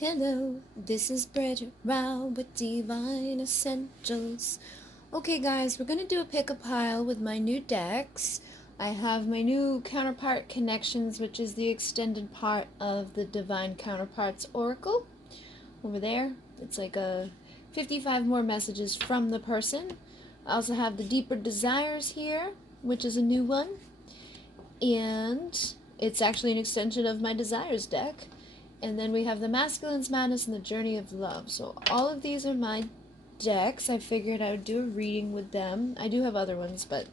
Hello, this is Bridget Rau with Divine Essentials. Okay guys, we're going to do a pick a pile with my new decks. I have my new Counterpart Connections, which is the extended part of the Divine Counterparts Oracle. Over there, it's like a 55 more messages from the person. I also have the Deeper Desires here, which is a new one. And it's actually an extension of my Desires deck. And then we have the Masculine's Madness and the Journey of Love. So all of these are my decks. I figured I would do a reading with them. I do have other ones, but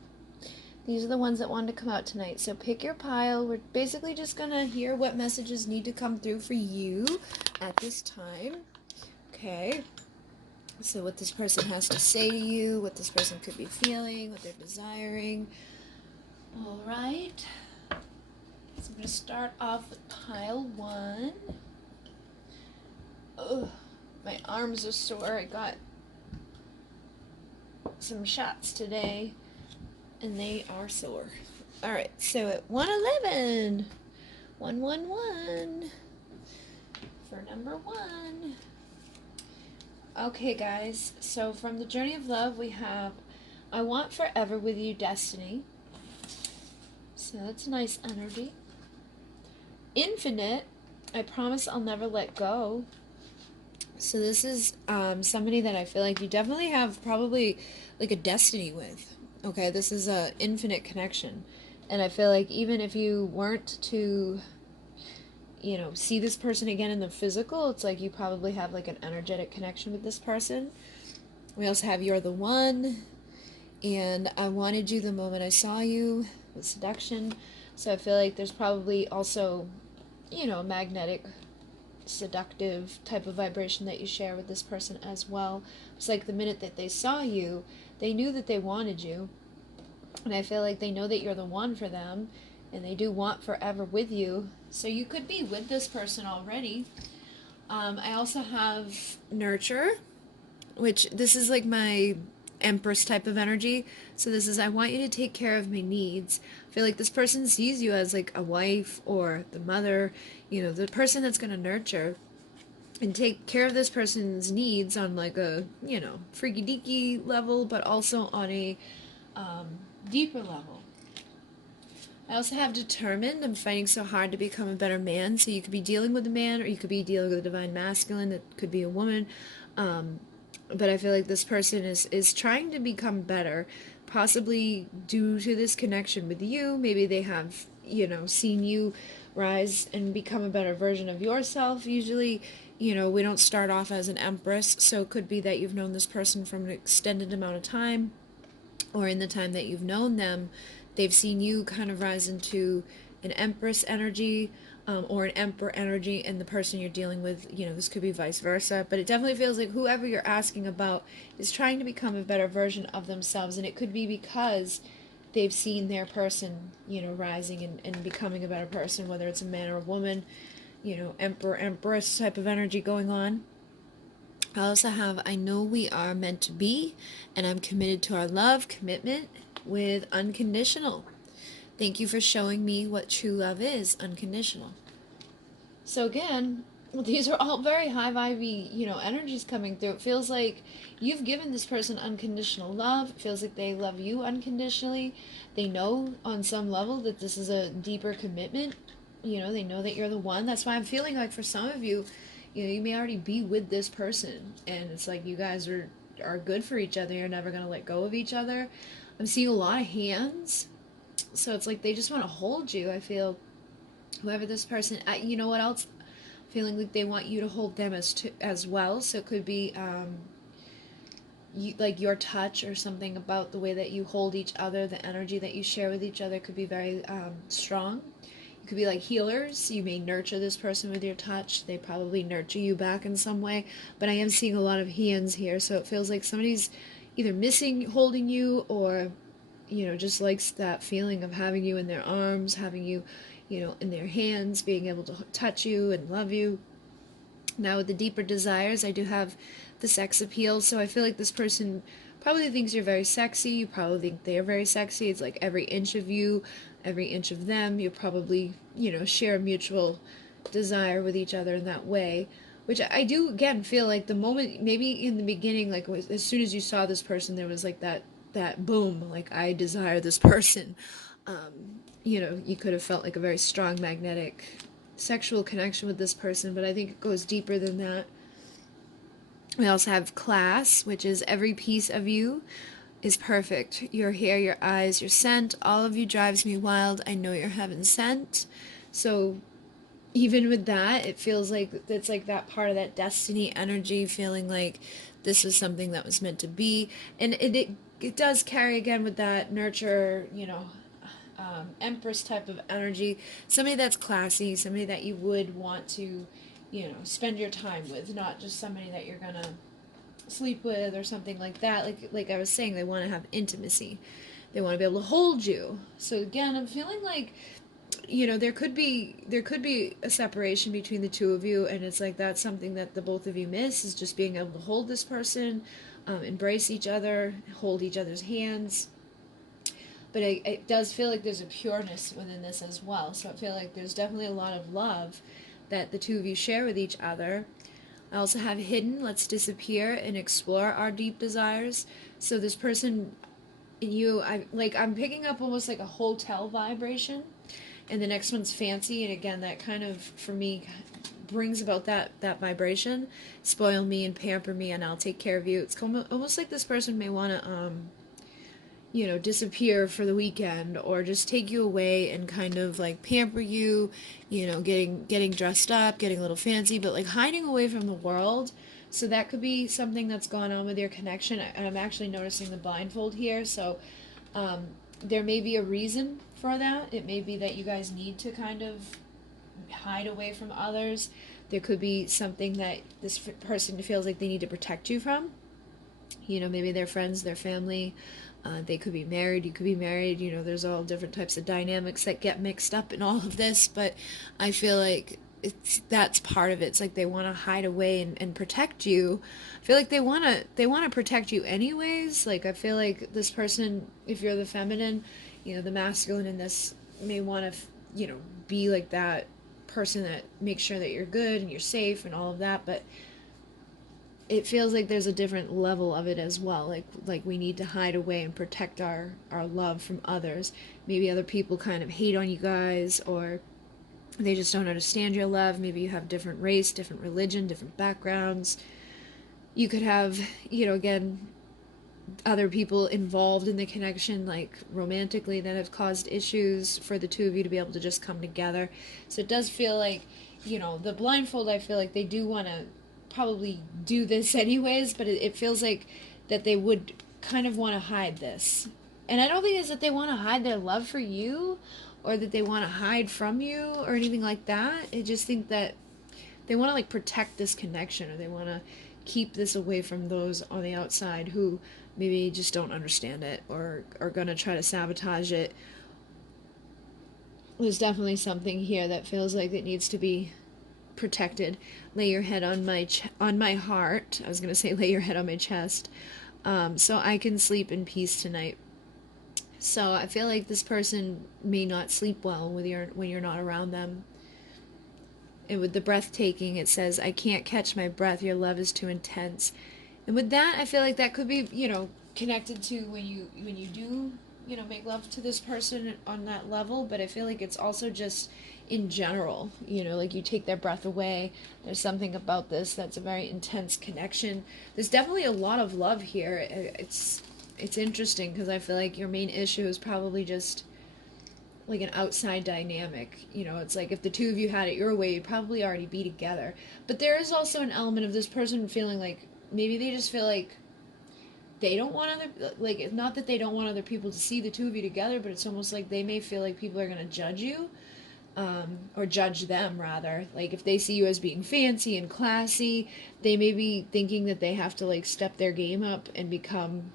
these are the ones that wanted to come out tonight. So pick your pile. We're basically just going to hear what messages need to come through for you at this time. Okay. So what this person has to say to you, what this person could be feeling, what they're desiring. All right. So I'm going to start off with pile 1. Ugh, my arms are sore. I got some shots today, and they are sore. Alright, so at 111, 111, for number 1. Okay, guys, so from the Journey of Love, we have I Want Forever With You, Destiny. So that's a nice energy. Infinite, I Promise I'll Never Let Go. So this is somebody that I feel like you definitely have probably like a destiny with. Okay, this is a infinite connection. And I feel like even if you weren't to, see this person again in the physical, it's like you probably have like an energetic connection with this person. We also have You're the One, and I Wanted You the Moment I Saw You, with seduction. So I feel like there's probably also, a magnetic seductive type of vibration that you share with this person as well. It's like the minute that they saw you, they knew that they wanted you. And I feel like they know that you're the one for them, and they do want forever with you. So you could be with this person already. I also have Nurture, which this is like my Empress type of energy. So this is, I want you to take care of my needs. I feel like this person sees you as like a wife or the mother, the person that's going to nurture and take care of this person's needs on like a, freaky deaky level, but also on a deeper level. I also have Determined. I'm fighting so hard to become a better man. So you could be dealing with a man, or you could be dealing with a divine masculine. That could be a woman. But I feel like this person is trying to become better, possibly due to this connection with you. Maybe they have, seen you rise and become a better version of yourself. Usually, we don't start off as an empress, so it could be that you've known this person from an extended amount of time, or in the time that you've known them, they've seen you kind of rise into an empress energy, or an emperor energy, and the person you're dealing with, this could be vice versa. But it definitely feels like whoever you're asking about is trying to become a better version of themselves, and it could be because they've seen their person, rising and becoming a better person, whether it's a man or a woman, emperor, empress type of energy going on. I also have I Know We Are Meant to Be, and I'm committed to our love, commitment with unconditional. Thank you for showing me what true love is, unconditional. So again, these are all very high vibey, energies coming through. It feels like you've given this person unconditional love. It feels like they love you unconditionally. They know on some level that this is a deeper commitment. They know that you're the one. That's why I'm feeling like for some of you, you may already be with this person, and it's like you guys are good for each other. You're never going to let go of each other. I'm seeing a lot of hands. So it's like they just want to hold you. I feel whoever this person, you know what else? Feeling like they want you to hold them as well. So it could be like your touch or something about the way that you hold each other, the energy that you share with each other could be very strong. You could be like healers. You may nurture this person with your touch. They probably nurture you back in some way. But I am seeing a lot of hands here, so it feels like somebody's either missing holding you, or just likes that feeling of having you in their arms, having you, in their hands, being able to touch you and love you. Now with the Deeper Desires, I do have the sex appeal, so I feel like this person probably thinks you're very sexy. You probably think they are very sexy. It's like every inch of you, every inch of them. You probably, share a mutual desire with each other in that way, which I do again feel like the moment, maybe in the beginning, like as soon as you saw this person, there was like that boom, like I desire this person. You could have felt like a very strong magnetic sexual connection with this person, but I think it goes deeper than that. We also have class, which is every piece of you is perfect. Your hair, your eyes, your scent, all of you drives me wild. I know you're heaven sent. So even with that, it feels like it's like that part of that destiny energy, feeling like this is something that was meant to be. And it does carry again with that nurture, empress type of energy, somebody that's classy, somebody that you would want to, spend your time with, not just somebody that you're gonna sleep with or something like that. Like I was saying, they want to have intimacy, they want to be able to hold you. So again, I'm feeling like, there could be a separation between the two of you, and it's like that's something that the both of you miss, is just being able to hold this person, embrace each other, hold each other's hands. But it does feel like there's a pureness within this as well. So I feel like there's definitely a lot of love that the two of you share with each other. I also have hidden, let's disappear and explore our deep desires. So this person in you, I'm picking up almost like a hotel vibration, and the next one's fancy, and again that kind of for me brings about that vibration. Spoil me and pamper me, and I'll take care of you. It's almost like this person may want to disappear for the weekend, or just take you away and kind of like pamper you, getting dressed up, getting a little fancy, but like hiding away from the world. So that could be something that's gone on with your connection. I'm actually noticing the blindfold here, so there may be a reason for that. It may be that you guys need to kind of hide away from others. There could be something that this person feels like they need to protect you from. Maybe their friends, their family, they could be married, you could be married, there's all different types of dynamics that get mixed up in all of this, but I feel like that's part of it. It's like they want to hide away and protect you. I feel like they want to protect you anyways. Like I feel like this person, if you're the feminine, the masculine in this may want to, be like that person that makes sure that you're good and you're safe and all of that, but it feels like there's a different level of it as well. Like we need to hide away and protect our love from others. Maybe other people kind of hate on you guys, or they just don't understand your love. Maybe you have different race, different religion, different backgrounds. You could have, again, other people involved in the connection, like romantically, that have caused issues for the two of you to be able to just come together. So it does feel like, the blindfold, I feel like they do want to probably do this anyways, but it feels like that they would kind of want to hide this. And I don't think it's that they want to hide their love for you, or that they want to hide from you or anything like that. I just think that they want to like protect this connection, or they want to keep this away from those on the outside who maybe just don't understand it, or are going to try to sabotage it. There's definitely something here that feels like it needs to be protected. Lay your head on my heart. I was gonna say lay your head on my chest, so I can sleep in peace tonight. So I feel like this person may not sleep well when you're not around them. And with the breathtaking, it says, "I can't catch my breath. Your love is too intense." And with that, I feel like that could be connected to when you do make love to this person on that level. But I feel like it's also just in general, like you take their breath away. There's something about this that's a very intense connection. There's definitely a lot of love here. It's interesting because I feel like your main issue is probably just like an outside dynamic. It's like if the two of you had it your way, you'd probably already be together. But there is also an element of this person feeling like maybe they just feel like they don't want other, like, not that they don't want other people to see the two of you together, but it's almost like they may feel like people are going to judge you, or judge them rather. Like if they see you as being fancy and classy, they may be thinking that they have to like step their game up and become,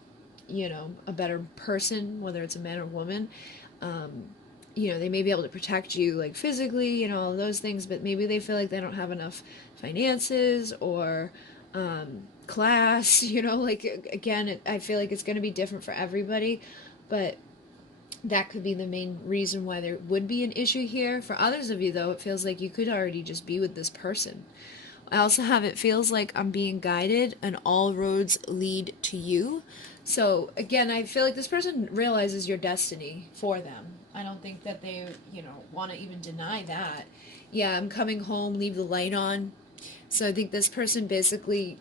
a better person, whether it's a man or woman. They may be able to protect you like physically, all those things, but maybe they feel like they don't have enough finances or class, like again, I feel like it's going to be different for everybody, but that could be the main reason why there would be an issue here. For others of you, though, it feels like you could already just be with this person, I also have, it feels like I'm being guided and all roads lead to you. So again, I feel like this person realizes your destiny for them. I don't think that they, want to even deny that. Yeah, I'm coming home, leave the light on. So I think this person basically,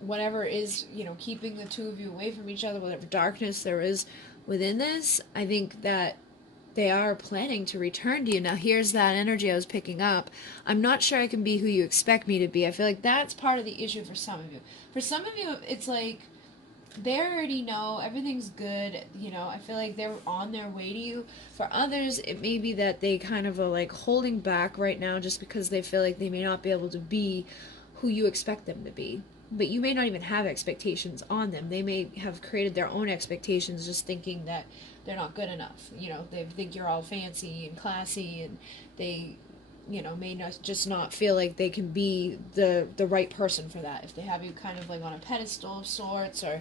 whatever is, keeping the two of you away from each other, whatever darkness there is within this, I think that they are planning to return to you. Now, here's that energy I was picking up. I'm not sure I can be who you expect me to be. I feel like that's part of the issue for some of you. For some of you, it's like they already know everything's good. I feel like they're on their way to you. For others, it may be that they kind of are like holding back right now just because they feel like they may not be able to be who you expect them to be. But you may not even have expectations on them. They may have created their own expectations just thinking that they're not good enough. They think you're all fancy and classy, and they, may not just not feel like they can be the right person for that. If they have you kind of like on a pedestal of sorts, or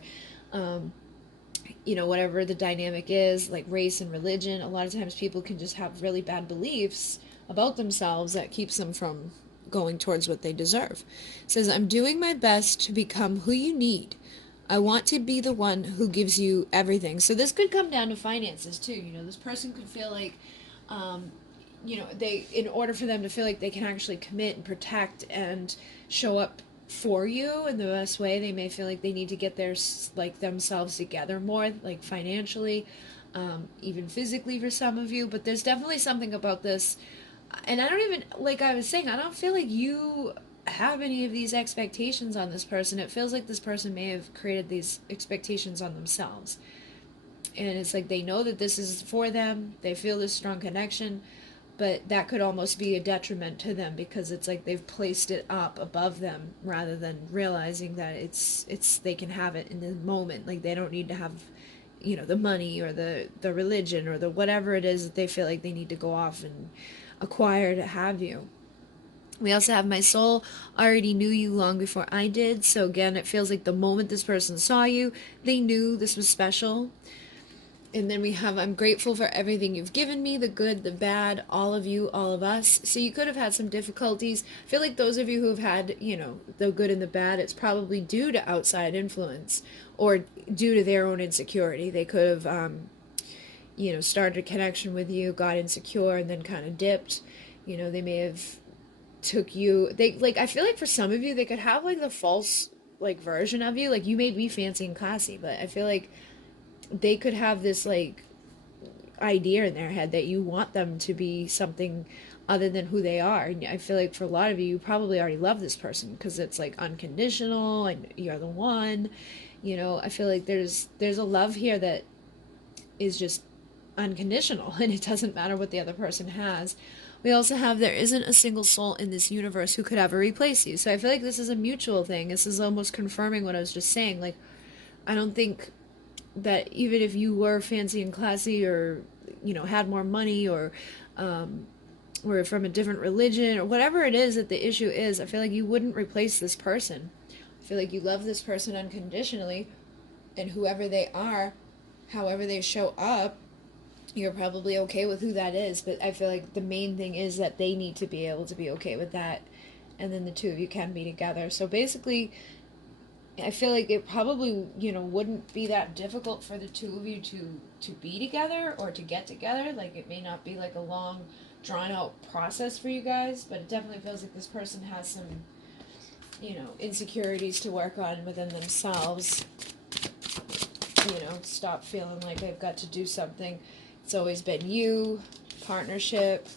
whatever the dynamic is, like race and religion, a lot of times people can just have really bad beliefs about themselves that keeps them from going towards what they deserve. It says, I'm doing my best to become who you need. I want to be the one who gives you everything. So this could come down to finances too. This person could feel like, they, in order for them to feel like they can actually commit and protect and show up for you in the best way, they may feel like they need to get their themselves together more, like financially, even physically for some of you. But there's definitely something about this, and I don't even, like I was saying, I don't feel like you have any of these expectations on this person. It feels like this person may have created these expectations on themselves, and it's like they know that this is for them, they feel this strong connection, but that could almost be a detriment to them because it's like they've placed it up above them rather than realizing that it's they can have it in the moment. Like they don't need to have, the money or the religion or the whatever it is that they feel like they need to go off and acquire to have you. We also have, my soul already knew you long before I did. So again, it feels like the moment this person saw you, they knew this was special. And then we have, I'm grateful for everything you've given me, the good, the bad, all of you, all of us. So you could have had some difficulties. I feel like those of you who have had, the good and the bad, it's probably due to outside influence or due to their own insecurity. They could have, started a connection with you, got insecure, and then kind of dipped. They may have took you, they, like, I feel like for some of you, they could have, like, the false, like, version of you. Like, you may be fancy and classy, but I feel like they could have this like idea in their head that you want them to be something other than who they are. And I feel like for a lot of you, you probably already love this person because it's like unconditional and you're the one. I feel like there's a love here that is just unconditional and it doesn't matter what the other person has. We also have, there isn't a single soul in this universe who could ever replace you. So I feel like this is a mutual thing. This is almost confirming what I was just saying. Like, I don't think that even if you were fancy and classy or had more money or from a different religion or whatever it is that the issue is, I feel like you wouldn't replace this person. I feel like you love this person unconditionally, and whoever they are, however they show up, you're probably okay with who that is. But I feel like the main thing is that they need to be able to be okay with that, and then the two of you can be together. So basically, I feel like it probably, wouldn't be that difficult for the two of you to be together or to get together. Like, it may not be like a long, drawn out process for you guys, but it definitely feels like this person has some, insecurities to work on within themselves. Stop feeling like they've got to do something. It's always been you, partnership.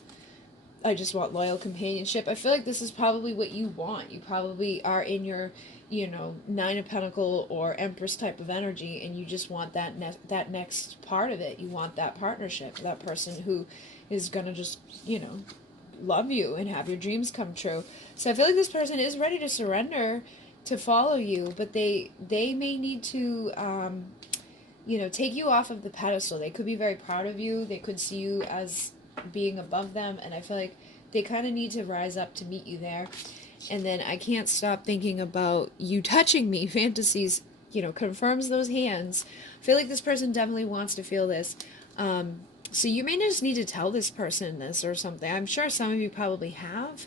I just want loyal companionship. I feel like this is probably what you want. You probably are in your, Nine of Pentacle or Empress type of energy, and you just want that that next part of it. You want that partnership, that person who is gonna just, love you and have your dreams come true. So I feel like this person is ready to surrender to follow you, but they may need to, take you off of the pedestal. They could be very proud of you. They could see you as being above them, and I feel like they kind of need to rise up to meet you there. And then I can't stop thinking about you touching me. Fantasies, confirms those hands. I feel like this person definitely wants to feel this. So you may just need to tell this person this or something. I'm sure some of you probably have,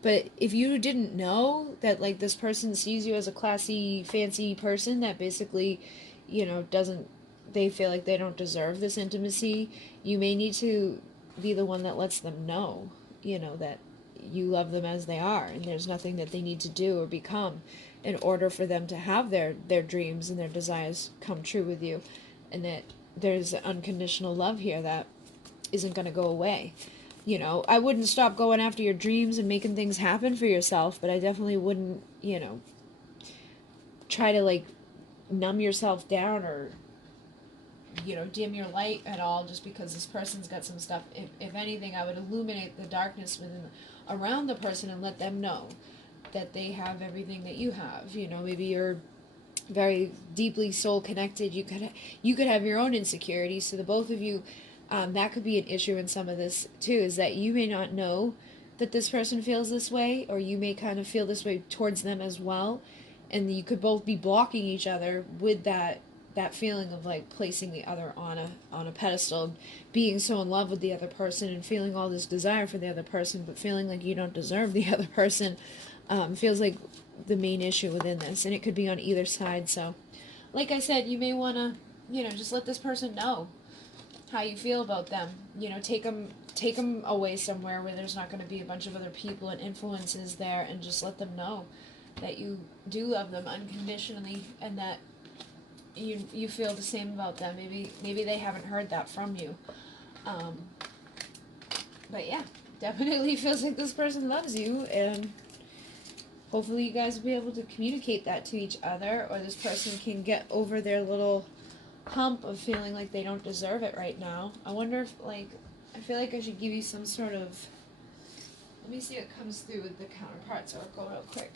But if you didn't know that, like, this person sees you as a classy, fancy person that basically, doesn't, they feel like they don't deserve this intimacy, you may need to be the one that lets them know, that you love them as they are, and there's nothing that they need to do or become in order for them to have their dreams and their desires come true with you, and that there's unconditional love here that isn't going to go away. I wouldn't stop going after your dreams and making things happen for yourself, but I definitely wouldn't, try to, like, numb yourself down or, dim your light at all just because this person's got some stuff. If anything, I would illuminate the darkness around the person and let them know that they have everything that you have. Maybe you're very deeply soul connected. You could have your own insecurities, so the both of you, that could be an issue in some of this too, is that you may not know that this person feels this way, or you may kind of feel this way towards them as well, and you could both be blocking each other with that feeling of, like, placing the other on a pedestal, being so in love with the other person and feeling all this desire for the other person, but feeling like you don't deserve the other person. Feels like the main issue within this, and it could be on either side. So, like I said, you may want to, just let this person know how you feel about them. Take them away somewhere where there's not going to be a bunch of other people and influences there, and just let them know that you do love them unconditionally, and that you feel the same about them. Maybe they haven't heard that from you. But yeah, definitely feels like this person loves you, and hopefully you guys will be able to communicate that to each other, or this person can get over their little hump of feeling like they don't deserve it right now. I wonder if, like, I feel like I should give you some sort of, let me see what comes through with the counterparts, or go real quick.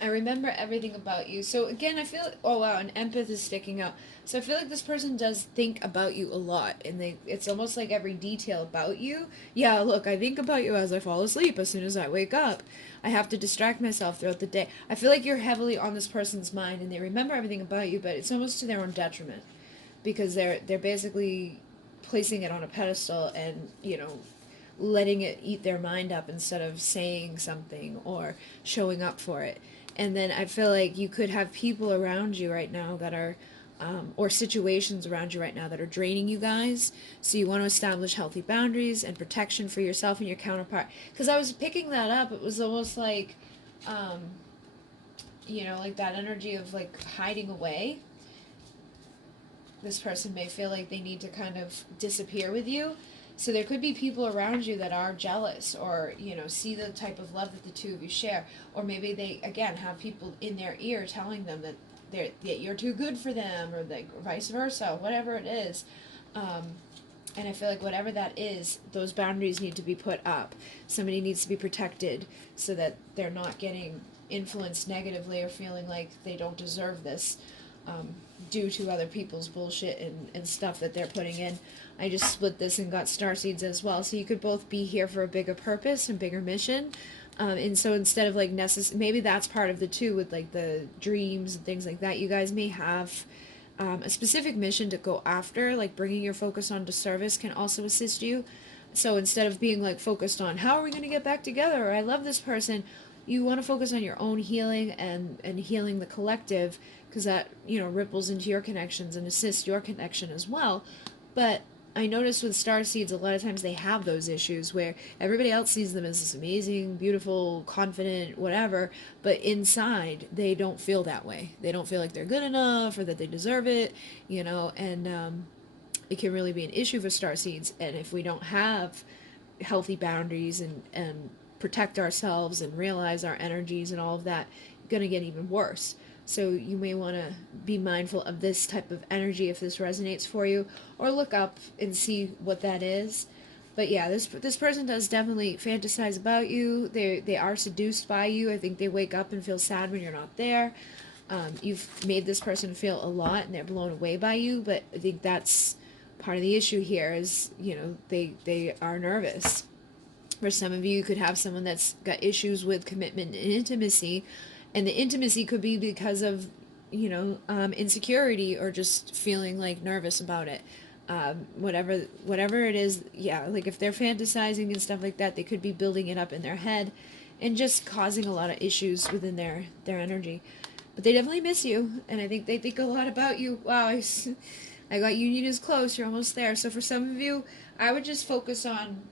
I remember everything about you. So again, I feel, oh wow, an empath is sticking out. So I feel like this person does think about you a lot, and it's almost like every detail about you. Yeah, look, I think about you as I fall asleep, as soon as I wake up. I have to distract myself throughout the day. I feel like you're heavily on this person's mind, and they remember everything about you, but it's almost to their own detriment, because they're basically placing it on a pedestal and, letting it eat their mind up instead of saying something or showing up for it. And then I feel like you could have people around you right now that are, or situations around you right now that are draining you guys. So you want to establish healthy boundaries and protection for yourself and your counterpart. Because I was picking that up, it was almost like, like that energy of, like, hiding away. This person may feel like they need to kind of disappear with you. So there could be people around you that are jealous, or, see the type of love that the two of you share. Or maybe they, again, have people in their ear telling them that that you're too good for them, or like vice versa, whatever it is. And I feel like whatever that is, those boundaries need to be put up. Somebody needs to be protected so that they're not getting influenced negatively or feeling like they don't deserve this, due to other people's bullshit and stuff that they're putting in. I just split this and got starseeds as well, so you could both be here for a bigger purpose and bigger mission. And so instead of, like, maybe that's part of the two with, like, the dreams and things like that. You guys may have a specific mission to go after, like bringing your focus onto service can also assist you. So instead of being, like, focused on how are we going to get back together, or I love this person, you want to focus on your own healing and healing the collective, because that, ripples into your connections and assists your connection as well. But I notice with starseeds, a lot of times they have those issues where everybody else sees them as this amazing, beautiful, confident, whatever, but inside they don't feel that way. They don't feel like they're good enough or that they deserve it, and it can really be an issue for starseeds. And if we don't have healthy boundaries and protect ourselves and realize our energies and all of that, going to get even worse. So you may want to be mindful of this type of energy if this resonates for you, or look up and see what that is. But yeah, this person does definitely fantasize about you. They are seduced by you. I think they wake up and feel sad when you're not there. You've made this person feel a lot, and they're blown away by you. But I think that's part of the issue here is, they are nervous. For some of you, you could have someone that's got issues with commitment and intimacy, and the intimacy could be because of, insecurity or just feeling, like, nervous about it. whatever it is. Yeah, like if they're fantasizing and stuff like that, they could be building it up in their head and just causing a lot of issues within their energy. But they definitely miss you, and I think they think a lot about you. Wow, I got Union is close. You're almost there. So for some of you, I would just focus on,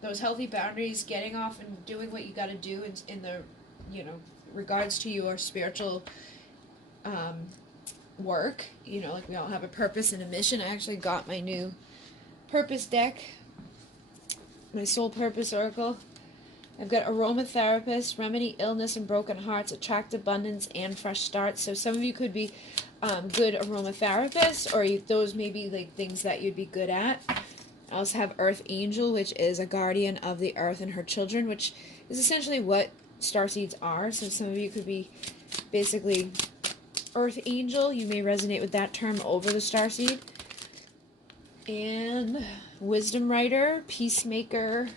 those healthy boundaries, getting off and doing what you got to do in the, regards to your spiritual um, work. Like we all have a purpose and a mission. I actually got my new purpose deck, my soul purpose oracle. I've got aromatherapist, remedy illness and broken hearts, attract abundance and fresh starts. So some of you could be good aromatherapists, or those may be like things that you'd be good at. I also have Earth Angel, which is a guardian of the earth and her children, which is essentially what starseeds are. So some of you could be basically Earth Angel. You may resonate with that term over the starseed. And Wisdom Writer, Peacemaker,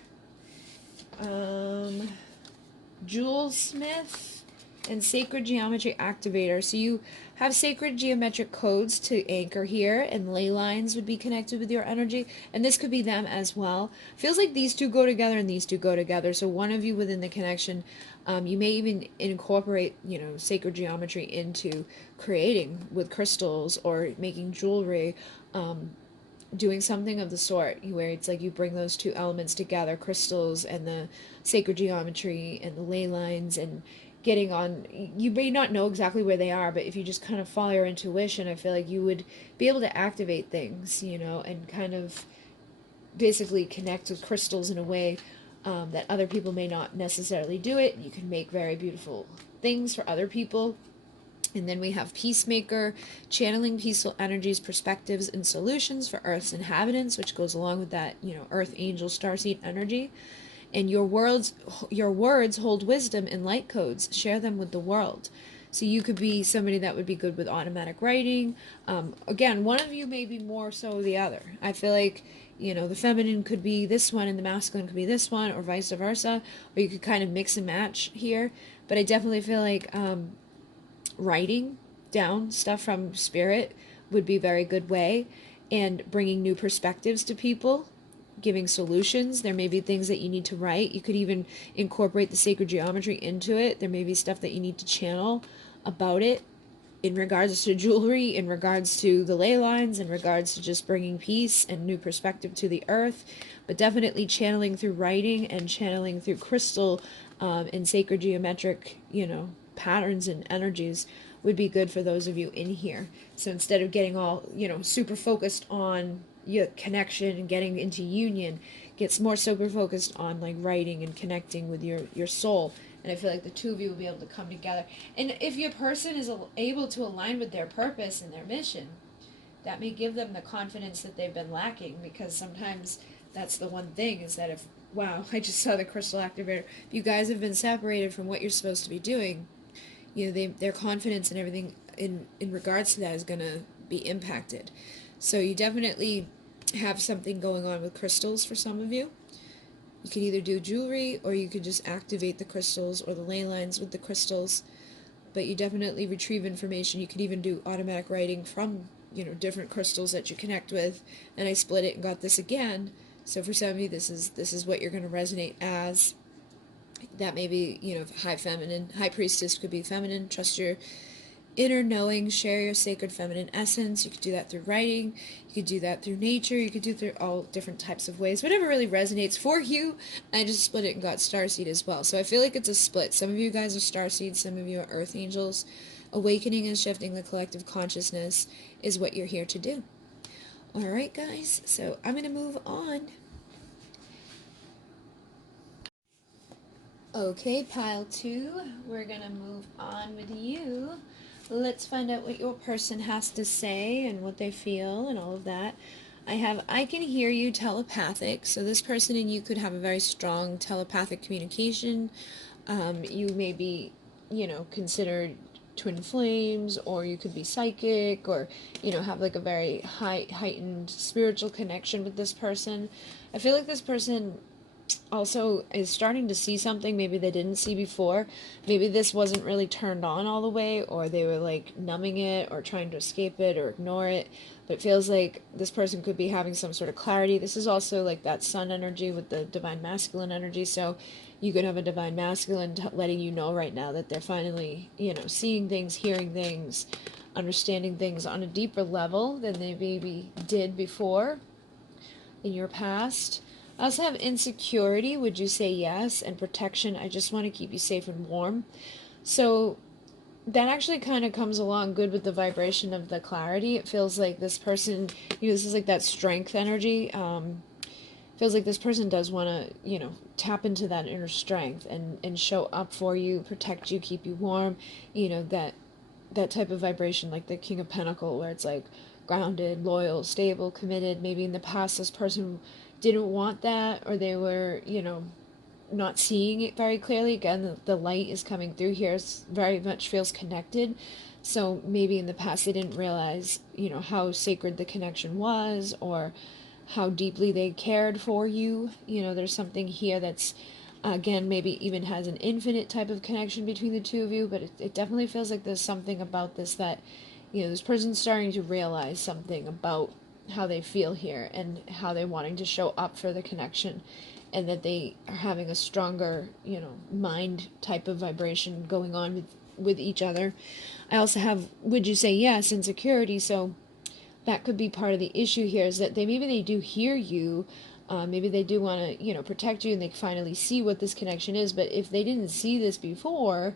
Jewel Smith, and Sacred Geometry Activator. So you have sacred geometric codes to anchor here, and ley lines would be connected with your energy, and this could be them as well. Feels like these two go together and these two go together. So one of you within the connection, you may even incorporate, sacred geometry into creating with crystals or making jewelry, doing something of the sort where it's like you bring those two elements together, crystals and the sacred geometry and the ley lines, and getting on. You may not know exactly where they are, but if you just kind of follow your intuition, I feel like you would be able to activate things, and kind of basically connect with crystals in a way that other people may not necessarily do it. You can make very beautiful things for other people. And then we have Peacemaker, channeling peaceful energies, perspectives, and solutions for Earth's inhabitants, which goes along with that, Earth Angel Starseed energy. And your words hold wisdom and light codes. Share them with the world. So you could be somebody that would be good with automatic writing. Again, one of you may be more so the other. I feel like, the feminine could be this one and the masculine could be this one, or vice versa. Or you could kind of mix and match here. But I definitely feel like writing down stuff from spirit would be a very good way, and bringing new perspectives to people, giving solutions. There may be things that you need to write. You could even incorporate the sacred geometry into it. There may be stuff that you need to channel about it in regards to jewelry, in regards to the ley lines, in regards to just bringing peace and new perspective to the earth. But definitely channeling through writing and channeling through crystal and sacred geometric, patterns and energies would be good for those of you in here. So instead of getting all, super focused on your connection and getting into union, gets more super focused on like writing and connecting with your soul. And I feel like the two of you will be able to come together. And if your person is able to align with their purpose and their mission, that may give them the confidence that they've been lacking, because sometimes that's the one thing, is that wow, I just saw the crystal activator. If you guys have been separated from what you're supposed to be doing, their confidence and everything in regards to that is going to be impacted. So you definitely have something going on with crystals for some of you. You could either do jewelry, or you could just activate the crystals or the ley lines with the crystals. But you definitely retrieve information. You could even do automatic writing from, different crystals that you connect with. And I split it and got this again. So for some of you, this is what you're going to resonate as. That may be, high feminine. High priestess could be feminine. Trust your inner knowing. Share your sacred feminine essence. You could do that through writing. You could do that through nature. You could do it through all different types of ways. Whatever really resonates for you. I just split it and got starseed as well. So I feel like it's a split. Some of you guys are starseeds. Some of you are earth angels. Awakening and shifting the collective consciousness is what you're here to do. All right, guys. So I'm going to move on. Okay, pile 2, we're going to move on with you. Let's find out what your person has to say and what they feel and all of that. I can hear you telepathic, so this person and you could have a very strong telepathic communication. You may be, considered twin flames, or you could be psychic, or, have like a very heightened spiritual connection with this person. I feel like this person also is starting to see something maybe they didn't see before. Maybe this wasn't really turned on all the way, or they were like numbing it or trying to escape it or ignore it. But it feels like this person could be having some sort of clarity. This is also like that sun energy with the divine masculine energy. So you could have a divine masculine letting you know right now that they're finally, seeing things, hearing things, understanding things on a deeper level than they maybe did before in your past. I also have insecurity. Would you say yes? And protection. I just want to keep you safe and warm. So that actually kind of comes along good with the vibration of the clarity. It feels like this person, this is like that strength energy. Feels like this person does want to, tap into that inner strength and show up for you, protect you, keep you warm. That type of vibration, like the King of Pentacle, where it's like grounded, loyal, stable, committed. Maybe in the past this person didn't want that, or they were, not seeing it very clearly. Again, the light is coming through here. It's very much feels connected. So maybe in the past they didn't realize, how sacred the connection was, or how deeply they cared for you. There's something here that's, again, maybe even has an infinite type of connection between the two of you, but it definitely feels like there's something about this that, this person's starting to realize something about how they feel here and how they're wanting to show up for the connection, and that they are having a stronger, mind type of vibration going on with each other. I also have, would you say yes, insecurity. So that could be part of the issue here, is that maybe they do hear you. Maybe they do want to, protect you, and they finally see what this connection is. But if they didn't see this before,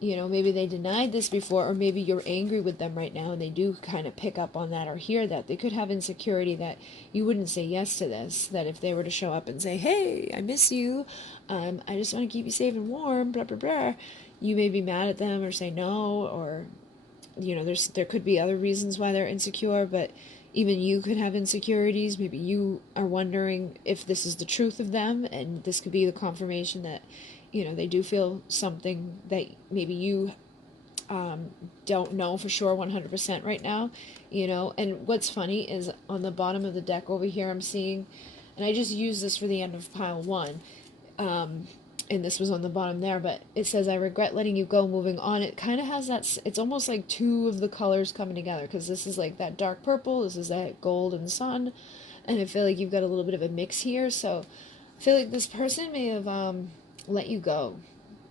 maybe they denied this before, or maybe you're angry with them right now and they do kind of pick up on that or hear that. They could have insecurity that you wouldn't say yes to this, that if they were to show up and say, hey, I miss you, I just want to keep you safe and warm, blah, blah, blah, you may be mad at them or say no, or, there could be other reasons why they're insecure, but even you could have insecurities. Maybe you are wondering if this is the truth of them, and this could be the confirmation that, they do feel something that maybe you don't know for sure 100% right now, And what's funny is on the bottom of the deck over here, I'm seeing, and I just used this for the end of pile one, and this was on the bottom there, but it says, I regret letting you go, moving on. It kind of has that, it's almost like two of the colors coming together, because this is like that dark purple, this is that gold and sun, and I feel like you've got a little bit of a mix here. So I feel like this person may have let you go.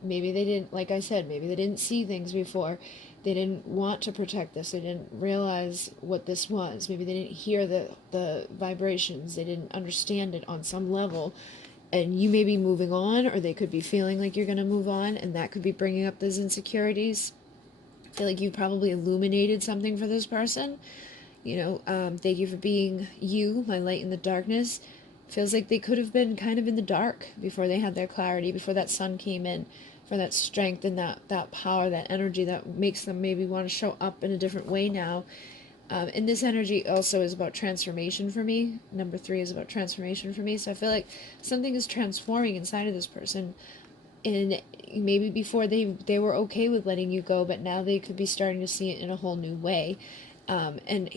Maybe they didn't, like I said, maybe they didn't see things before. They didn't want to protect this. They didn't realize what this was. Maybe they didn't hear the vibrations. They didn't understand it on some level. And you may be moving on, or they could be feeling like you're going to move on, and that could be bringing up those insecurities. I feel like you probably illuminated something for this person. Thank you for being you, my light in the darkness. Feels like they could have been kind of in the dark before they had their clarity, before that sun came in, for that strength and that power, that energy that makes them maybe want to show up in a different way now. And this energy also is about transformation for me. Number 3 is about transformation for me. So I feel like something is transforming inside of this person. And maybe before they were okay with letting you go, but now they could be starting to see it in a whole new way. And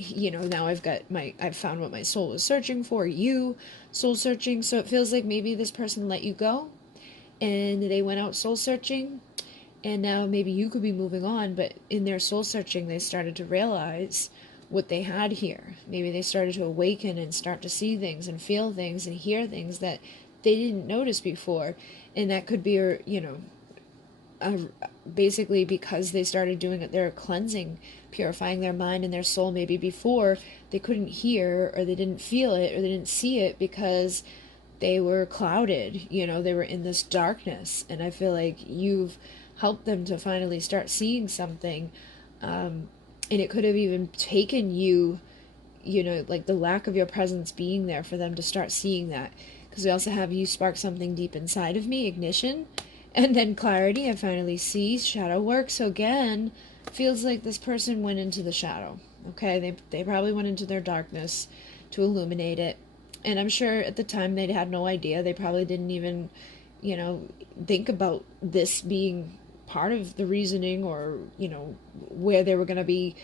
now I've found what my soul was searching for, you soul searching. So it feels like maybe this person let you go and they went out soul searching, and now maybe you could be moving on, but in their soul searching they started to realize what they had here. Maybe they started to awaken and start to see things and feel things and hear things that they didn't notice before. And that could be, basically because they started doing it, they're cleansing, purifying their mind and their soul. Maybe before they couldn't hear, or they didn't feel it, or they didn't see it because they were clouded, they were in this darkness. And I feel like you've helped them to finally start seeing something. And it could have even taken you, like the lack of your presence being there for them to start seeing that. Because we also have you spark something deep inside of me, ignition, and then clarity. I finally see shadow work. So again, feels like this person went into the shadow. Okay, they probably went into their darkness to illuminate it. And I'm sure at the time they had no idea. They probably didn't even, think about this being part of the reasoning, or, where they were going to be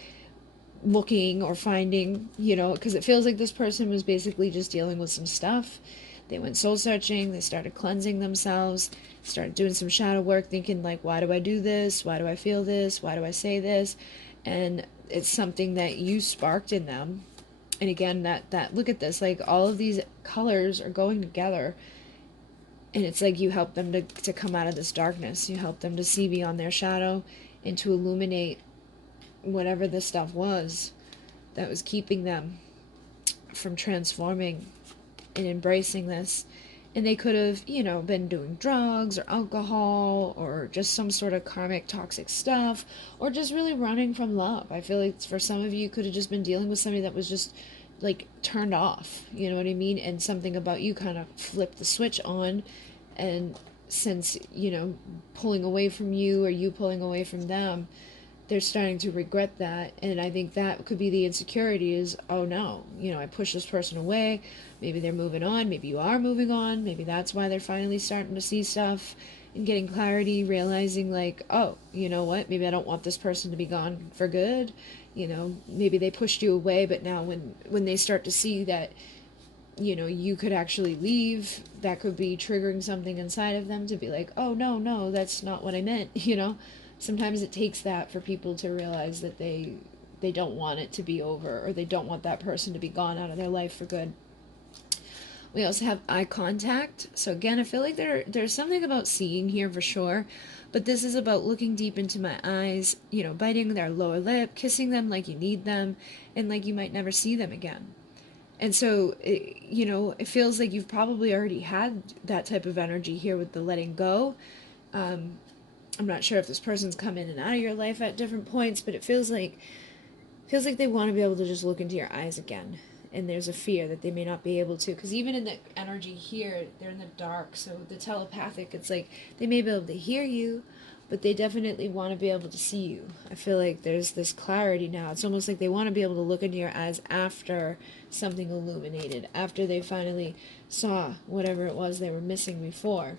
looking or finding, because it feels like this person was basically just dealing with some stuff. They went soul searching, they started cleansing themselves, started doing some shadow work, thinking like, why do I do this? Why do I feel this? Why do I say this? And it's something that you sparked in them. And again, that look at this, like all of these colors are going together, and it's like you help them to come out of this darkness. You help them to see beyond their shadow and to illuminate whatever this stuff was that was keeping them from transforming and embracing this. And they could have, been doing drugs or alcohol or just some sort of karmic toxic stuff, or just really running from love. I feel like for some of you, you could have just been dealing with somebody that was just like turned off, you know what I mean? And something about you kind of flipped the switch on. And since, pulling away from you or you pulling away from them, they're starting to regret that. And I think that could be the insecurity is, oh no, I pushed this person away. Maybe they're moving on. Maybe you are moving on. Maybe that's why they're finally starting to see stuff and getting clarity, realizing like, oh, you know what? Maybe I don't want this person to be gone for good. Maybe they pushed you away, but now when they start to see that, you could actually leave, that could be triggering something inside of them to be like, oh, no, that's not what I meant, Sometimes it takes that for people to realize that they don't want it to be over, or they don't want that person to be gone out of their life for good. We also have eye contact. So again, I feel like there's something about seeing here for sure, but this is about looking deep into my eyes, biting their lower lip, kissing them like you need them, and like you might never see them again. And so, it feels like you've probably already had that type of energy here with the letting go. I'm not sure if this person's come in and out of your life at different points, but it feels like they want to be able to just look into your eyes again. And there's a fear that they may not be able to, because even in the energy here, they're in the dark. So the telepathic, it's like they may be able to hear you, but they definitely want to be able to see you. I feel like there's this clarity now. It's almost like they want to be able to look into your eyes after something illuminated, after they finally saw whatever it was they were missing before.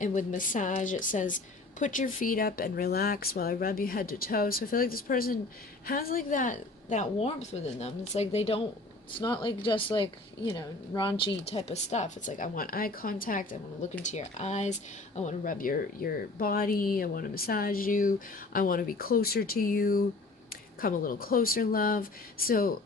And with massage, it says, put your feet up and relax while I rub you head to toe. So I feel like this person has like that warmth within them. It's like it's not like just like, raunchy type of stuff. It's like, I want eye contact. I want to look into your eyes. I want to rub your body. I want to massage you. I want to be closer to you. Come a little closer, love. So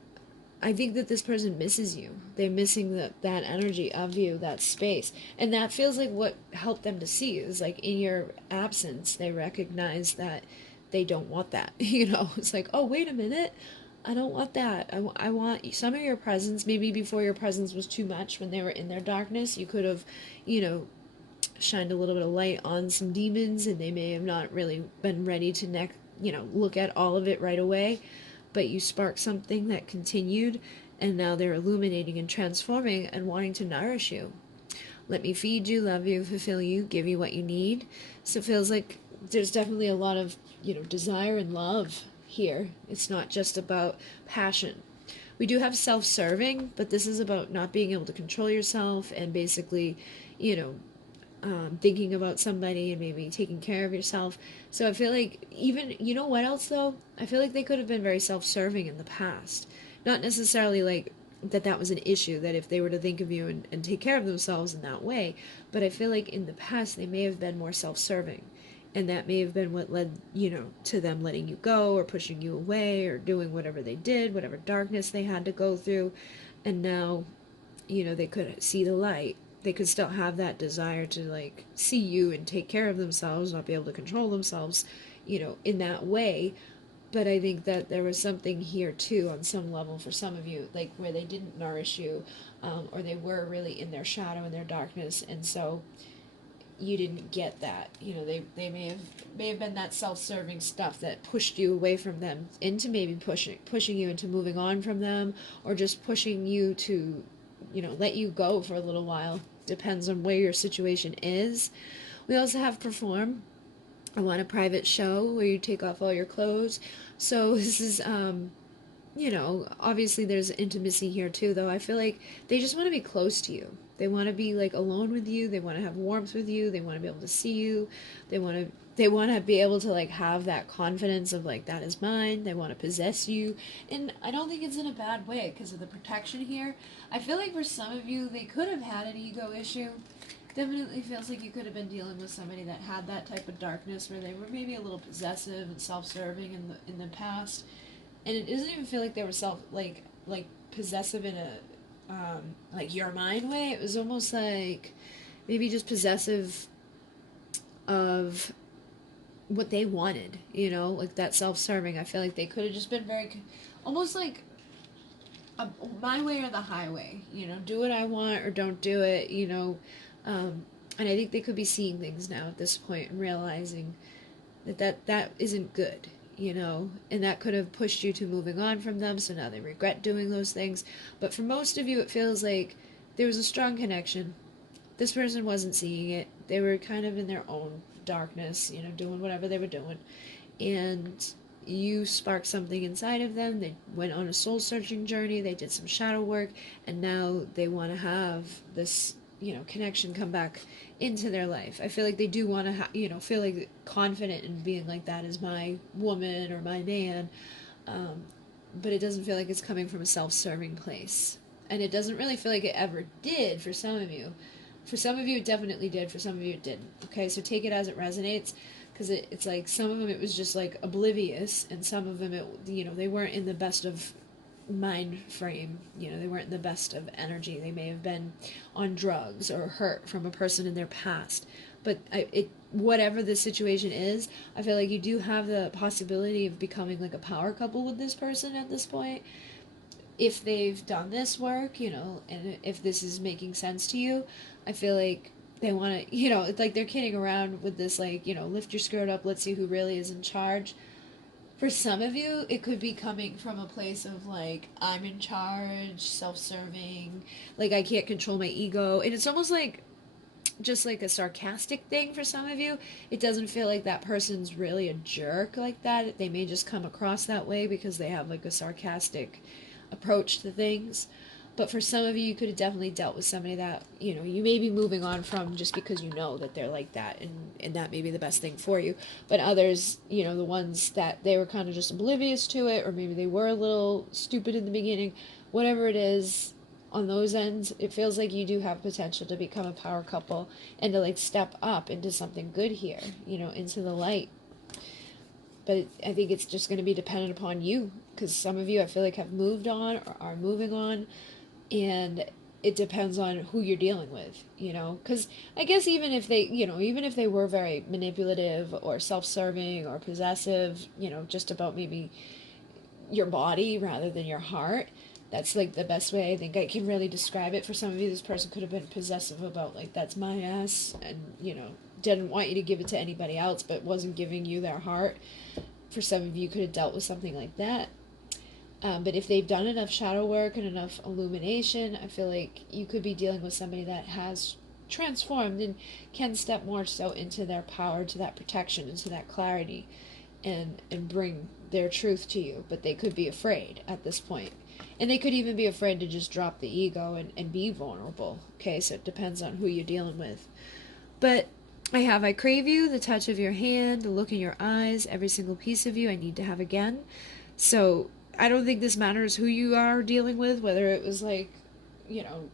I think that this person misses you. They're missing that energy of you, that space. And that feels like what helped them to see is like in your absence, they recognize that they don't want that. It's like, oh, wait a minute. I don't want that. I want some of your presence. Maybe before your presence was too much when they were in their darkness, you could have, shined a little bit of light on some demons, and they may have not really been ready to look at all of it right away. But you sparked something that continued, and now they're illuminating and transforming and wanting to nourish you. Let me feed you, love you, fulfill you, give you what you need. So it feels like there's definitely a lot of, desire and love here. It's not just about passion. We do have self-serving, but this is about not being able to control yourself and basically, thinking about somebody and maybe taking care of yourself. So I feel like even, what else though? I feel like they could have been very self-serving in the past. Not necessarily like that was an issue, that if they were to think of you and take care of themselves in that way, but I feel like in the past they may have been more self-serving. And that may have been what led, to them letting you go or pushing you away or doing whatever they did, whatever darkness they had to go through. And now, they could see the light. They could still have that desire to like see you and take care of themselves, not be able to control themselves, in that way. But I think that there was something here too on some level for some of you, like where they didn't nourish you, or they were really in their shadow and their darkness, and so you didn't get that. They may have been that self-serving stuff that pushed you away from them into maybe pushing you into moving on from them, or just pushing you to let you go for a little while. Depends on where your situation is. We also have perform. I want a private show where you take off all your clothes. So this is obviously there's intimacy here too, though. I feel like they just want to be close to you. They want to be like alone with you. They want to have warmth with you. They want to be able to see you. They want to be able to like have that confidence of like, that is mine. They want to possess you. And I don't think it's in a bad way because of the protection here. I feel like for some of you, they could have had an ego issue. Definitely feels like you could have been dealing with somebody that had that type of darkness where they were maybe a little possessive and self-serving in the past. And it doesn't even feel like they were like possessive in a like your mind way. It was almost like maybe just possessive of what they wanted, like that self-serving. I feel like they could have just been very, almost like my way or the highway, do what I want or don't do it, and I think they could be seeing things now at this point and realizing that isn't good, and that could have pushed you to moving on from them, so now they regret doing those things. But for most of you, it feels like there was a strong connection. This person wasn't seeing it. They were kind of in their own darkness, doing whatever they were doing. And you sparked something inside of them. They went on a soul searching journey. They did some shadow work. And now they want to have this, connection come back into their life. I feel like they do want to, feel like confident in being like, that is my woman or my man. But it doesn't feel like it's coming from a self-serving place. And it doesn't really feel like it ever did for some of you. For some of you, it definitely did. For some of you, it didn't. Okay, so take it as it resonates, because it's like some of them it was just like oblivious, and some of them they weren't in the best of mind frame. They weren't in the best of energy. They may have been on drugs or hurt from a person in their past. But whatever the situation is, I feel like you do have the possibility of becoming like a power couple with this person at this point. If they've done this work, and if this is making sense to you, I feel like they want to, it's like they're kidding around with this, like, lift your skirt up, let's see who really is in charge. For some of you, it could be coming from a place of, like, I'm in charge, self-serving, like, I can't control my ego. And it's almost like just like a sarcastic thing for some of you. It doesn't feel like that person's really a jerk like that. They may just come across that way because they have, like, a sarcastic approach to things. But for some of you, you could have definitely dealt with somebody that, you may be moving on from just because you know that they're like that, and that may be the best thing for you. But others, the ones that they were kind of just oblivious to it, or maybe they were a little stupid in the beginning, whatever it is, on those ends, it feels like you do have potential to become a power couple and to, like, step up into something good here, into the light. But I think it's just going to be dependent upon you, because some of you, I feel like, have moved on or are moving on, and it depends on who you're dealing with, because I guess even if they were very manipulative or self-serving or possessive, just about maybe your body rather than your heart, that's like the best way I think I can really describe it. For some of you, this person could have been possessive about, like, that's my ass, and didn't want you to give it to anybody else, but wasn't giving you their heart. For some of you, could have dealt with something like that. But if they've done enough shadow work and enough illumination, I feel like you could be dealing with somebody that has transformed and can step more so into their power, to that protection, into that clarity, and bring their truth to you. But they could be afraid at this point. And they could even be afraid to just drop the ego and be vulnerable. Okay, so it depends on who you're dealing with. But I crave you, the touch of your hand, the look in your eyes, every single piece of you I need to have again. So I don't think this matters who you are dealing with, whether it was like,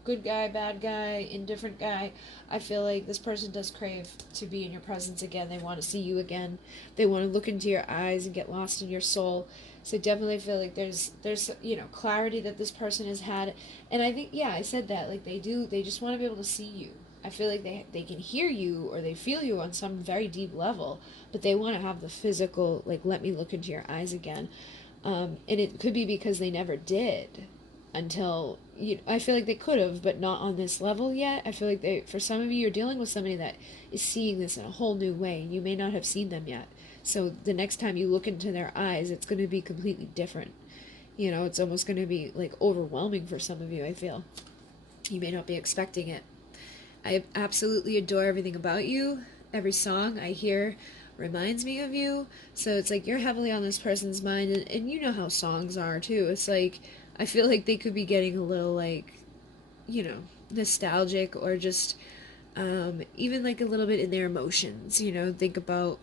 good guy, bad guy, indifferent guy. I feel like this person does crave to be in your presence again. They want to see you again. They want to look into your eyes and get lost in your soul. So definitely feel like there's clarity that this person has had. And I think, I said that, like, they just want to be able to see you. I feel like they can hear you or they feel you on some very deep level, but they want to have the physical, like, let me look into your eyes again. And it could be because they never did until I feel like they could have, but not on this level yet. I feel like for some of you, you're dealing with somebody that is seeing this in a whole new way. You may not have seen them yet. So the next time you look into their eyes, it's going to be completely different. It's almost going to be like overwhelming for some of you, I feel. You may not be expecting it. I absolutely adore everything about you. Every song I hear reminds me of you. So it's like you're heavily on this person's mind, and you know how songs are too. It's like I feel like they could be getting a little, like, nostalgic, or just even like a little bit in their emotions. You know, think about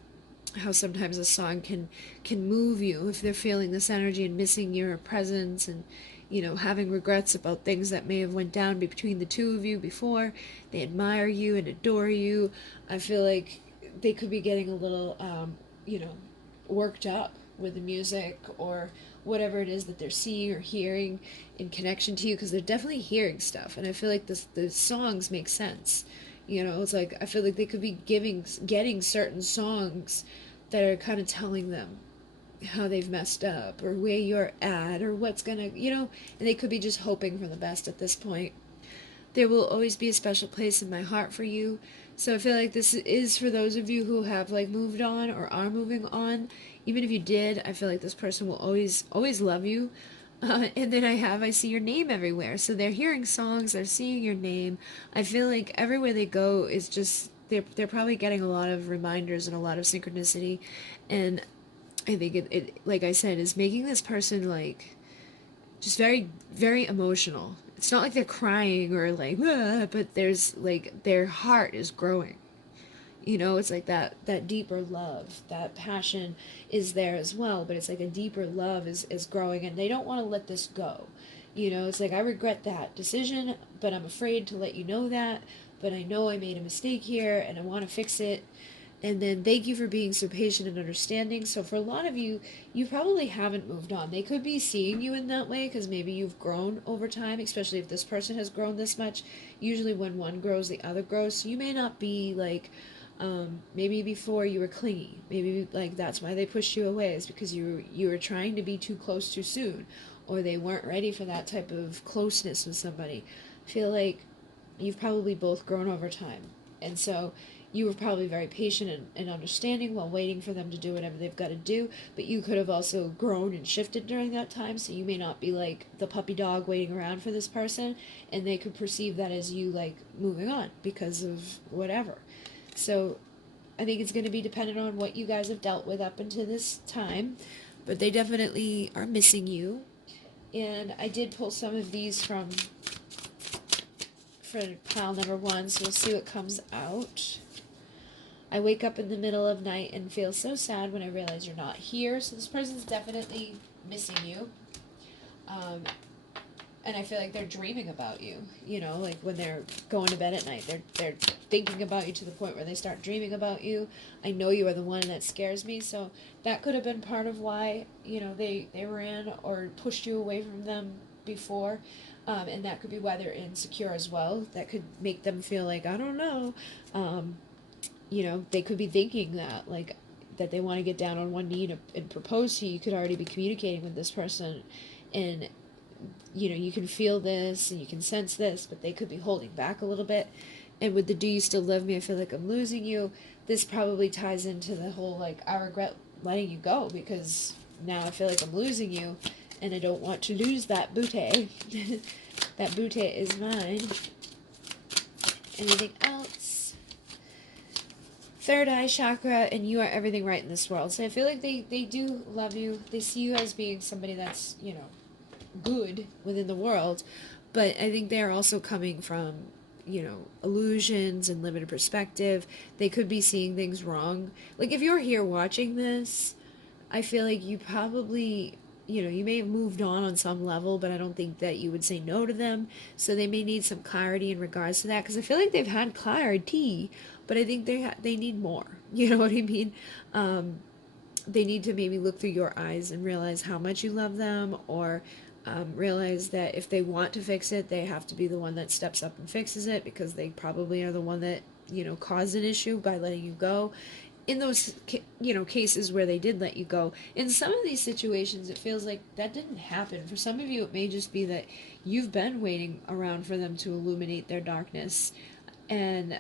how sometimes a song can move you if they're feeling this energy and missing your presence, and you know, having regrets about things that may have went down between the two of you before. They admire you and adore you. I feel like they could be getting a little you know, worked up with the music or whatever it is that they're seeing or hearing in connection to you, because they're definitely hearing stuff, and I feel like the songs make sense. You know, it's like I feel like they could be getting certain songs that are kind of telling them how they've messed up or where you're at or what's gonna, you know, and they could be just hoping for the best at this point. There will always be a special place in my heart for you. So I feel like this is for those of you who have like moved on or are moving on. Even if you did, I feel like this person will always love you. And then I see your name everywhere. So they're hearing songs, they're seeing your name. I feel like everywhere they go is just they're probably getting a lot of reminders and a lot of synchronicity. And I think it like I said, is making this person like just very, very emotional. It's not like they're crying or like, ah, but there's like their heart is growing. You know, it's like that deeper love, that passion is there as well, but it's like a deeper love is growing, and they don't want to let this go. You know, it's like, I regret that decision, but I'm afraid to let you know that, but I know I made a mistake here and I want to fix it. And then thank you for being so patient and understanding. So for a lot of you, you probably haven't moved on. They could be seeing you in that way because maybe you've grown over time, especially if this person has grown this much. Usually when one grows, the other grows. So you may not be like, maybe before you were clingy. Maybe like that's why they pushed you away, is because you were trying to be too close too soon, or they weren't ready for that type of closeness with somebody. I feel like you've probably both grown over time. And so you were probably very patient and understanding while waiting for them to do whatever they've got to do, but you could have also grown and shifted during that time, so you may not be like the puppy dog waiting around for this person, and they could perceive that as you like moving on because of whatever. So I think it's going to be dependent on what you guys have dealt with up until this time, but they definitely are missing you. And I did pull some of these from for pile number 1, so we'll see what comes out. I wake up in the middle of night and feel so sad when I realize you're not here. So this person's definitely missing you. And I feel like they're dreaming about you. You know, like when they're going to bed at night, they're thinking about you to the point where they start dreaming about you. I know you are the one that scares me. So that could have been part of why, you know, they ran or pushed you away from them before. And that could be why they're insecure as well. That could make them feel like, I don't know. You know, they could be thinking that, like, that they want to get down on one knee and propose to you. You could already be communicating with this person, and, you know, you can feel this and you can sense this, but they could be holding back a little bit. And with the do you still love me, I feel like I'm losing you, this probably ties into the whole, like, I regret letting you go because now I feel like I'm losing you, and I don't want to lose that booty. That booty is mine. Anything else? Third eye chakra, and you are everything right in this world. So I feel like they do love you. They see you as being somebody that's, you know, good within the world. But I think they're also coming from, you know, illusions and limited perspective. They could be seeing things wrong. Like if you're here watching this, I feel like you probably, you know, you may have moved on some level, but I don't think that you would say no to them. So they may need some clarity in regards to that, because I feel like they've had clarity, but I think they need more. You know what I mean? They need to maybe look through your eyes and realize how much you love them, or realize that if they want to fix it, they have to be the one that steps up and fixes it, because they probably are the one that, you know, caused an issue by letting you go. In those, you know, cases where they did let you go, in some of these situations it feels like that didn't happen. For some of you it may just be that you've been waiting around for them to illuminate their darkness, and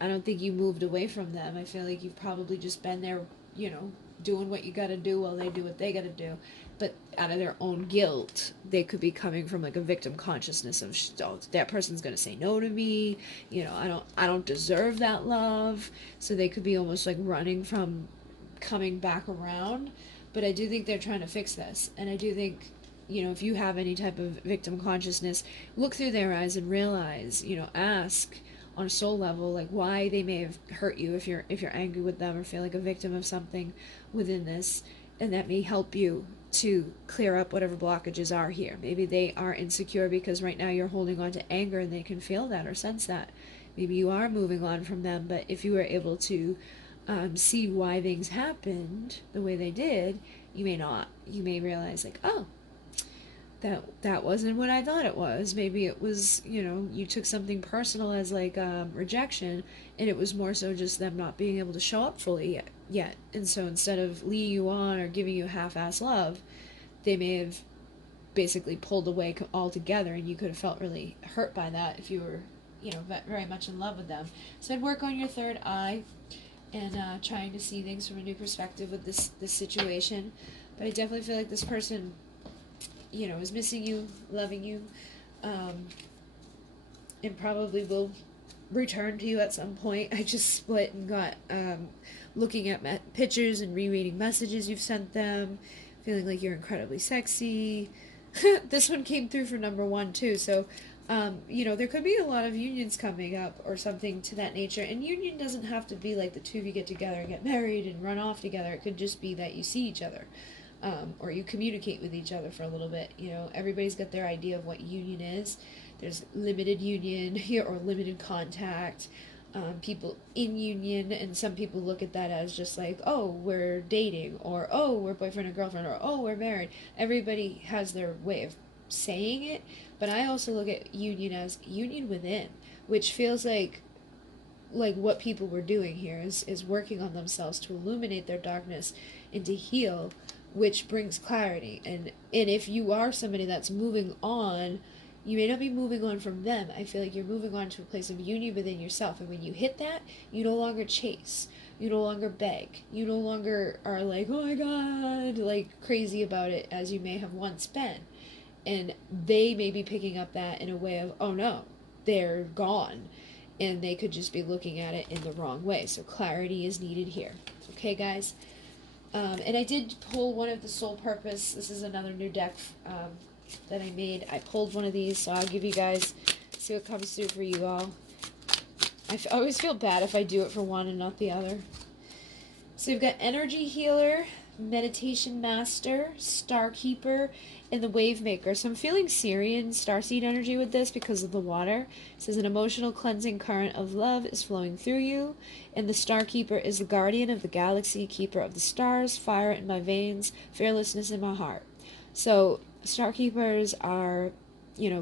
I don't think you moved away from them. I feel like you've probably just been there, you know, doing what you gotta do while they do what they gotta do. But out of their own guilt, they could be coming from like a victim consciousness of, oh, that person's gonna say no to me. You know, I don't deserve that love. So they could be almost like running from coming back around. But I do think they're trying to fix this, and I do think if you have any type of victim consciousness, look through their eyes and realize, ask on a soul level, like, why they may have hurt you, if you're angry with them or feel like a victim of something within this, and that may help you to clear up whatever blockages are here. Maybe they are insecure because right now you're holding on to anger and they can feel that or sense that. Maybe you are moving on from them, but if you were able to see why things happened the way they did, you may not. You may realize, like, oh, that wasn't what I thought it was. Maybe it was, you took something personal as like rejection, and it was more so just them not being able to show up fully yet. And so instead of leading you on or giving you half-ass love, they may have basically pulled away altogether, and you could have felt really hurt by that if you were, very much in love with them. So I'd work on your third eye and trying to see things from a new perspective with this situation. But I definitely feel like this person, is missing you, loving you, and probably will return to you at some point. I just split and got looking at pictures and rereading messages you've sent them, feeling like you're incredibly sexy. This one came through for number 1 too, so there could be a lot of unions coming up or something to that nature. And union doesn't have to be like the two of you get together and get married and run off together. It could just be that you see each other, or you communicate with each other for a little bit. Everybody's got their idea of what union is. There's limited union here, or limited contact, people in union, and some people look at that as just like, oh, we're dating, or oh, we're boyfriend and girlfriend, or oh, we're married. Everybody has their way of saying it, but I also look at union as union within, which feels like what people were doing here is working on themselves to illuminate their darkness and to heal, which brings clarity. And if you are somebody that's moving on, you may not be moving on from them. I feel like you're moving on to a place of union within yourself. And when you hit that, you no longer chase. You no longer beg. You no longer are like, oh my God, like crazy about it as you may have once been. And they may be picking up that in a way of, oh no, they're gone. And they could just be looking at it in the wrong way. So clarity is needed here. Okay, guys? And I did pull one of the Soul Purpose. This is another new deck that I made. I pulled one of these, so I'll give you guys, see what comes through for you all. I always feel bad if I do it for one and not the other. So we've got Energy Healer, Meditation Master, Star Keeper, and the Wave Maker. So I'm feeling Syrian starseed energy with this because of the water. It says an emotional cleansing current of love is flowing through you. And the Star Keeper is the guardian of the galaxy, keeper of the stars, fire in my veins, fearlessness in my heart. So Star Keepers are,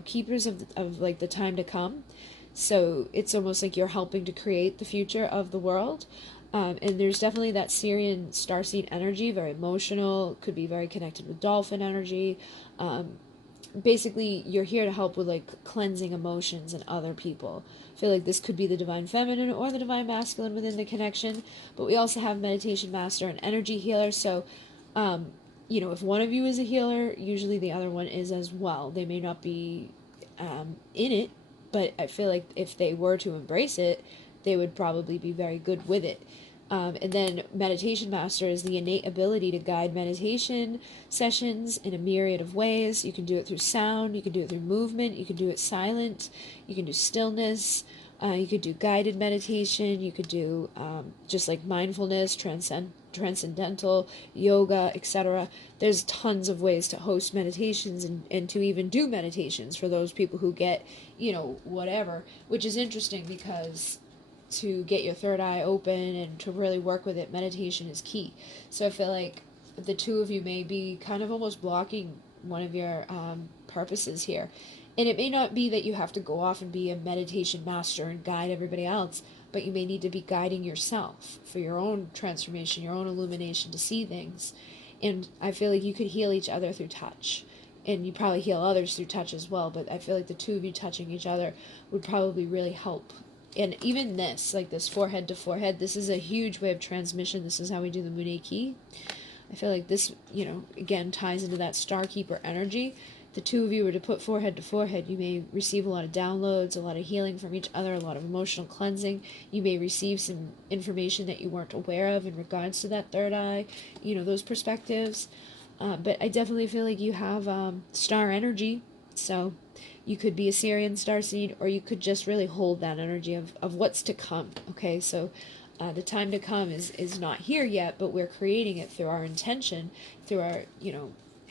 keepers of like the time to come. So it's almost like you're helping to create the future of the world. And there's definitely that Syrian starseed energy, very emotional, could be very connected with dolphin energy. Basically, you're here to help with like cleansing emotions in other people. I feel like this could be the divine feminine or the divine masculine within the connection. But we also have meditation master and energy healer. So, if one of you is a healer, usually the other one is as well. They may not be in it, but I feel like if they were to embrace it, they would probably be very good with it. And then Meditation Master is the innate ability to guide meditation sessions in a myriad of ways. You can do it through sound, you can do it through movement, you can do it silent, you can do stillness, you could do guided meditation, you could do just like mindfulness, transcendental, yoga, etc. There's tons of ways to host meditations and to even do meditations for those people who get, whatever, which is interesting because to get your third eye open and to really work with it, meditation is key. So I feel like the two of you may be kind of almost blocking one of your purposes here. And it may not be that you have to go off and be a meditation master and guide everybody else, but you may need to be guiding yourself for your own transformation, your own illumination to see things. And I feel like you could heal each other through touch. And you probably heal others through touch as well, but I feel like the two of you touching each other would probably really help. And even this, like this forehead to forehead, this is a huge way of transmission. This is how we do the Moon Key. I feel like this, again, ties into that Star Keeper energy. The two of you were to put forehead to forehead, you may receive a lot of downloads, a lot of healing from each other, a lot of emotional cleansing. You may receive some information that you weren't aware of in regards to that third eye, those perspectives. But I definitely feel like you have star energy. So you could be a Syrian starseed, or you could just really hold that energy of what's to come. Okay, so the time to come is not here yet, but we're creating it through our intention, through our,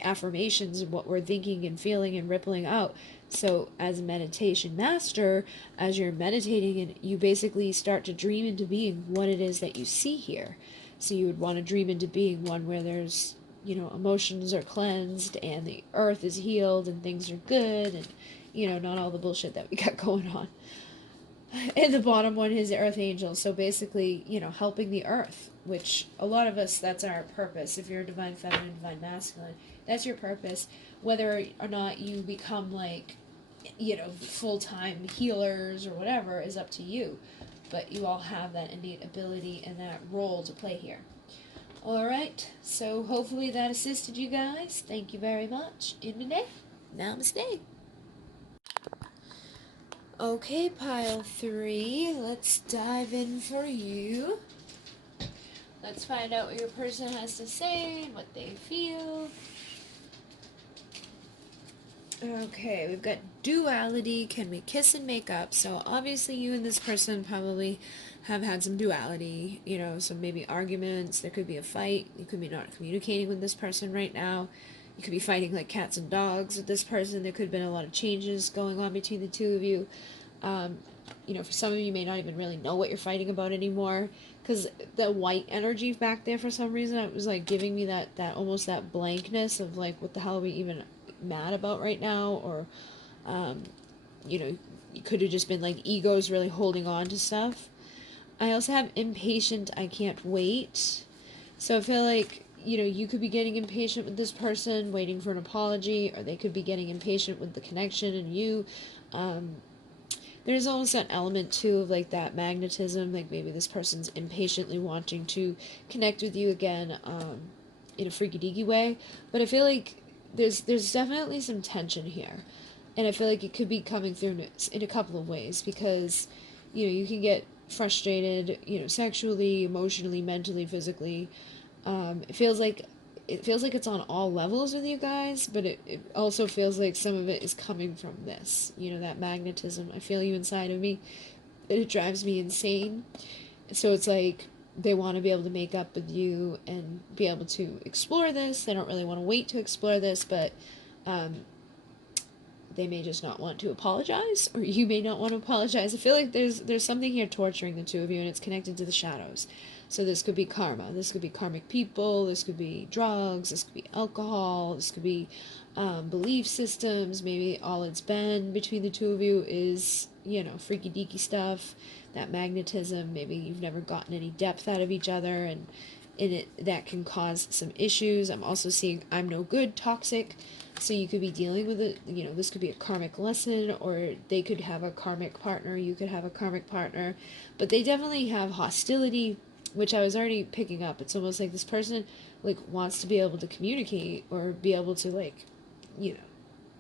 affirmations of what we're thinking and feeling and rippling out. So as a meditation master, as you're meditating, and you basically start to dream into being what it is that you see here. So you would want to dream into being one where there's, emotions are cleansed and the earth is healed and things are good, and, not all the bullshit that we got going on. And the bottom one is the earth angel. So basically, helping the earth, which a lot of us, that's our purpose. If you're a divine feminine, divine masculine, that's your purpose. Whether or not you become like, full-time healers or whatever is up to you. But you all have that innate ability and that role to play here. Alright, so hopefully that assisted you guys. Thank you very much. Inmine. Namaste. Okay, pile 3, let's dive in for you. Let's find out what your person has to say and what they feel. Okay, we've got duality. Can we kiss and make up? So obviously you and this person probably have had some duality, some maybe arguments. There could be a fight. You could be not communicating with this person right now. You could be fighting like cats and dogs with this person. There could have been a lot of changes going on between the two of you. For some of you may not even really know what you're fighting about anymore, because the white energy back there, for some reason, it was like giving me that almost that blankness of like, what the hell are we even mad about right now? Or it could have just been like egos really holding on to stuff. I also have impatient, I can't wait. So I feel like, you could be getting impatient with this person, waiting for an apology, or they could be getting impatient with the connection and you. There's almost an element too of like that magnetism, like maybe this person's impatiently wanting to connect with you again, in a freaky deaky way. But I feel like there's definitely some tension here, and I feel like it could be coming through in a couple of ways, because you can get frustrated, sexually, emotionally, mentally, physically. It feels like it's on all levels with you guys, but it also feels like some of it is coming from this, that magnetism. I feel you inside of me. It drives me insane. So it's like they want to be able to make up with you and be able to explore this. They don't really want to wait to explore this, but they may just not want to apologize, or you may not want to apologize. I feel like there's something here torturing the two of you, and it's connected to the shadows. So this could be karma, this could be karmic people, this could be drugs, this could be alcohol, this could be belief systems. Maybe all it's been between the two of you is, freaky deaky stuff, that magnetism. Maybe you've never gotten any depth out of each other, and in it that can cause some issues. I'm also seeing I'm no good, toxic. So you could be dealing with it, this could be a karmic lesson, or they could have a karmic partner, you could have a karmic partner, but they definitely have hostility, which I was already picking up. It's almost like this person, like, wants to be able to communicate, or be able to, like,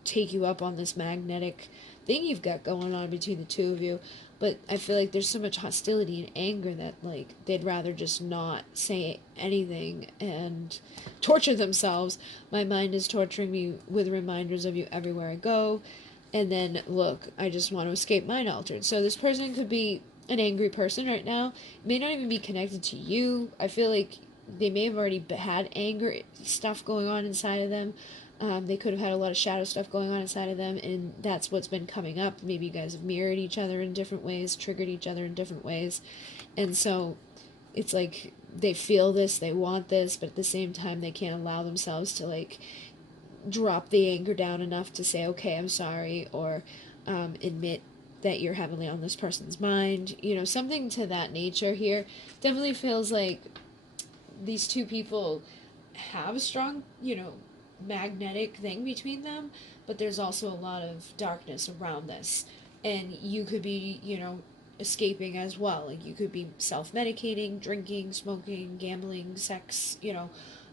take you up on this magnetic thing you've got going on between the two of you. But I feel like there's so much hostility and anger that, like, they'd rather just not say anything and torture themselves. My mind is torturing me with reminders of you everywhere I go. And then, look, I just want to escape mind altered. So this person could be an angry person right now. It may not even be connected to you. I feel like they may have already had anger stuff going on inside of them. They could have had a lot of shadow stuff going on inside of them, and that's what's been coming up. Maybe you guys have mirrored each other in different ways, triggered each other in different ways. And so it's like they feel this, they want this, but at the same time they can't allow themselves to, like, drop the anger down enough to say, okay, I'm sorry, or admit that you're heavily on this person's mind. Something to that nature here. Definitely feels like these two people have a strong, magnetic thing between them, but there's also a lot of darkness around this. And you could be, escaping as well. Like, you could be self-medicating, drinking, smoking, gambling, sex,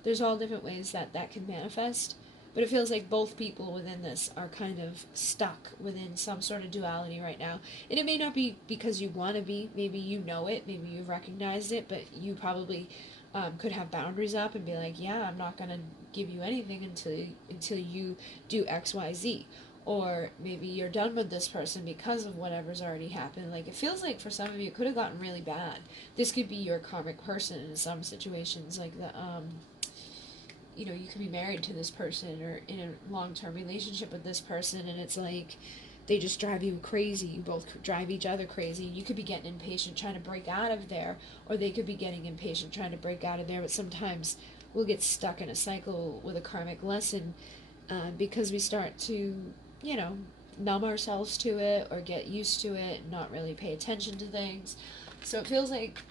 there's all different ways that can manifest. But it feels like both people within this are kind of stuck within some sort of duality right now. And it may not be because you want to be. Maybe you know it. Maybe you've recognized it. But you probably could have boundaries up and be like, yeah, I'm not going to give you anything until you do XYZ. Or maybe you're done with this person because of whatever's already happened. Like, it feels like for some of you, it could have gotten really bad. This could be your karmic person in some situations. Like, you could be married to this person or in a long-term relationship with this person, and it's like they just drive you crazy. You both drive each other crazy. You could be getting impatient trying to break out of there, or they could be getting impatient trying to break out of there. But sometimes we'll get stuck in a cycle with a karmic lesson, because we start to, you know, numb ourselves to it or get used to it and not really pay attention to things. So it feels like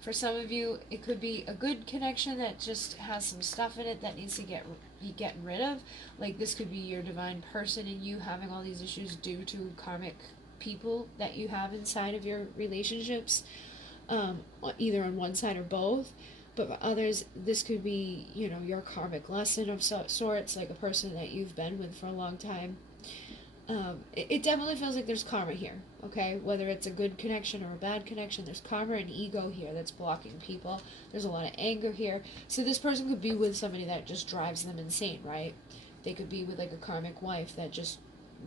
for some of you, it could be a good connection that just has some stuff in it that needs to be getting rid of. Like, this could be your divine person and you having all these issues due to karmic people that you have inside of your relationships, either on one side or both. But for others, this could be, your karmic lesson of sorts, like a person that you've been with for a long time. It definitely feels like there's karma here, okay? Whether it's a good connection or a bad connection, there's karma and ego here that's blocking people. There's a lot of anger here. So this person could be with somebody that just drives them insane, right? They could be with like a karmic wife that just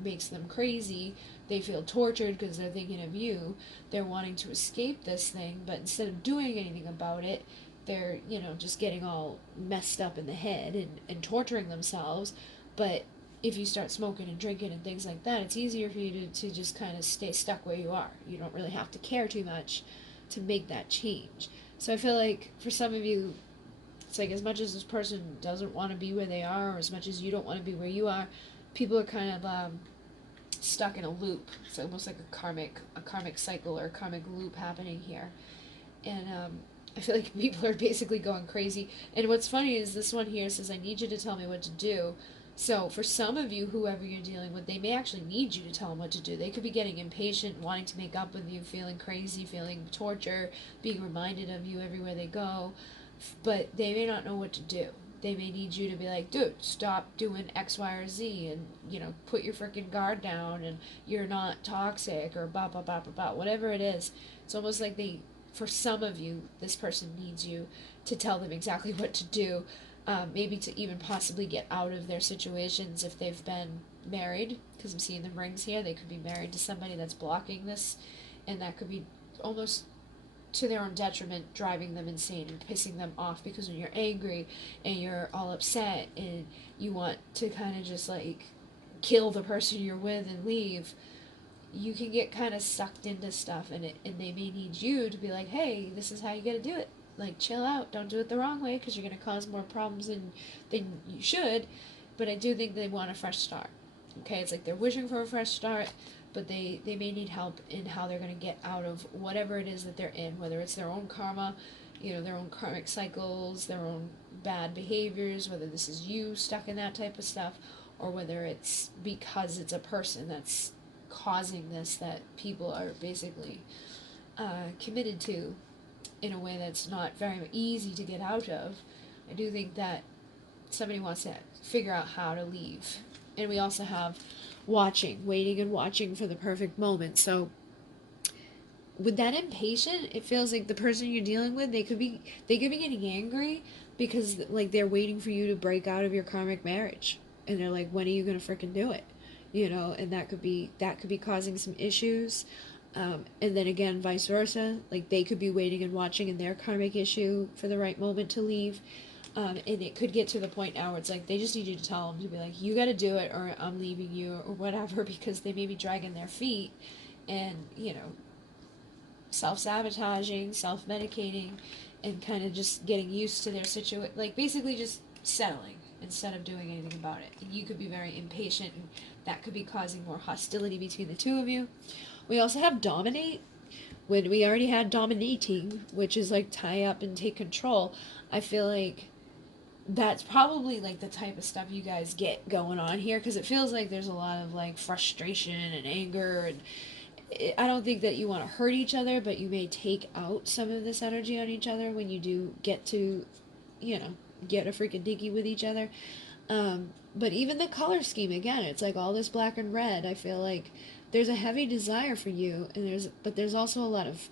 makes them crazy. They feel tortured because they're thinking of you. They're wanting to escape this thing, but instead of doing anything about it, they're, just getting all messed up in the head and torturing themselves. But if you start smoking and drinking and things like that, it's easier for you to just kind of stay stuck where you are. You don't really have to care too much to make that change. So I feel like for some of you, it's like as much as this person doesn't want to be where they are, or as much as you don't want to be where you are, people are kind of stuck in a loop. It's almost like a karmic cycle or a karmic loop happening here. And I feel like people are basically going crazy. And what's funny is this one here says, I need you to tell me what to do. So for some of you, whoever you're dealing with, they may actually need you to tell them what to do. They could be getting impatient, wanting to make up with you, feeling crazy, feeling torture, being reminded of you everywhere they go. But they may not know what to do. They may need you to be like, dude, stop doing X, Y, or Z, and, put your freaking guard down, and you're not toxic, or blah, blah, blah, blah, blah, whatever it is. It's almost like for some of you, this person needs you to tell them exactly what to do. Maybe to even possibly get out of their situations if they've been married, because I'm seeing the rings here. They could be married to somebody that's blocking this, and that could be almost to their own detriment, driving them insane and pissing them off, because when you're angry and you're all upset and you want to kind of just like kill the person you're with and leave, you can get kind of sucked into stuff, and they may need you to be like, hey, this is how you gotta do it. Like, chill out, don't do it the wrong way, because you're going to cause more problems than you should. But I do think they want a fresh start. Okay, it's like they're wishing for a fresh start, but they may need help in how they're going to get out of whatever it is that they're in, whether it's their own karma, their own karmic cycles, their own bad behaviors, whether this is you stuck in that type of stuff, or whether it's because it's a person that's causing this that people are basically committed to in a way that's not very easy to get out of. I do think that somebody wants to figure out how to leave. And we also have waiting and watching for the perfect moment. So with that impatient, it feels like the person you're dealing with, they could be getting angry because like they're waiting for you to break out of your karmic marriage. And they're like, when are you gonna freaking do it? And that could be causing some issues. And then again, vice versa. Like, they could be waiting and watching in their karmic issue for the right moment to leave. And it could get to the point now where it's like, they just need you to tell them to be like, you got to do it or I'm leaving you or whatever, because they may be dragging their feet and, self-sabotaging, self-medicating, and kind of just getting used to their situation. Like, basically just settling instead of doing anything about it. And you could be very impatient, and that could be causing more hostility between the two of you. We also have dominate. When we already had dominating, which is like tie up and take control, I feel like that's probably like the type of stuff you guys get going on here, because it feels like there's a lot of like frustration and anger, and I don't think that you want to hurt each other, but you may take out some of this energy on each other when you do get to, get a freaking dinky with each other. But even the color scheme, again, it's like all this black and red. I feel like there's a heavy desire for you, and there's also a lot of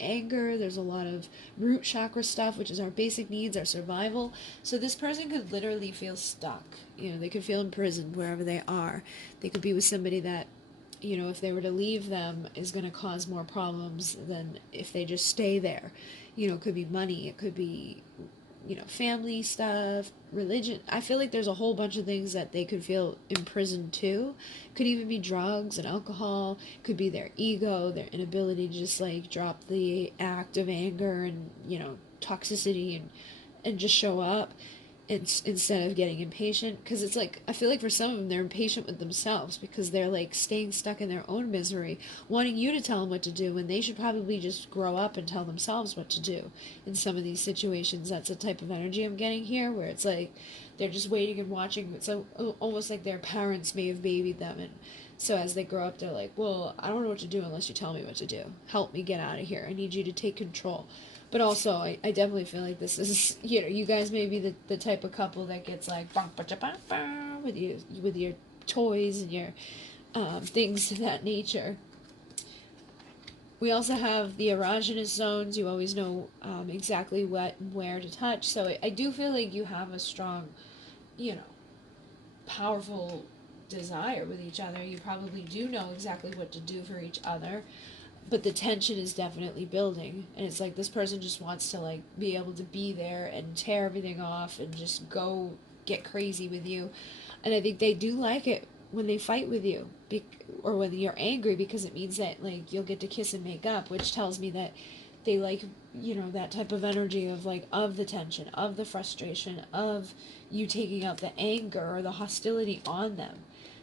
anger. There's a lot of root chakra stuff, which is our basic needs, our survival. So this person could literally feel stuck. They could feel imprisoned wherever they are. They could be with somebody that, if they were to leave them, is going to cause more problems than if they just stay there. It could be money, it could be, family stuff, religion. I feel like there's a whole bunch of things that they could feel imprisoned to. Could even be drugs and alcohol. Could be their ego, their inability to just like drop the act of anger and, toxicity and just show up instead of getting impatient. Because it's like, I feel like for some of them, they're impatient with themselves because they're like staying stuck in their own misery, wanting you to tell them what to do when they should probably just grow up and tell themselves what to do. In some of these situations, that's the type of energy I'm getting here, where it's like they're just waiting and watching. It's almost like their parents may have babied them, and so as they grow up, they're like, well, I don't know what to do unless you tell me what to do. Help me get out of here. I need you to take control. But also, I definitely feel like this is, you guys may be the type of couple that gets like with your toys and your things of that nature. We also have the erogenous zones. You always know exactly what and where to touch. So I do feel like you have a strong, powerful desire with each other. You probably do know exactly what to do for each other. But the tension is definitely building, and it's like this person just wants to like be able to be there and tear everything off and just go get crazy with you. And I think they do like it when they fight with you, or when you're angry, because it means that like you'll get to kiss and make up, which tells me that they like, that type of energy of like, of the tension, of the frustration, of you taking out the anger or the hostility on them.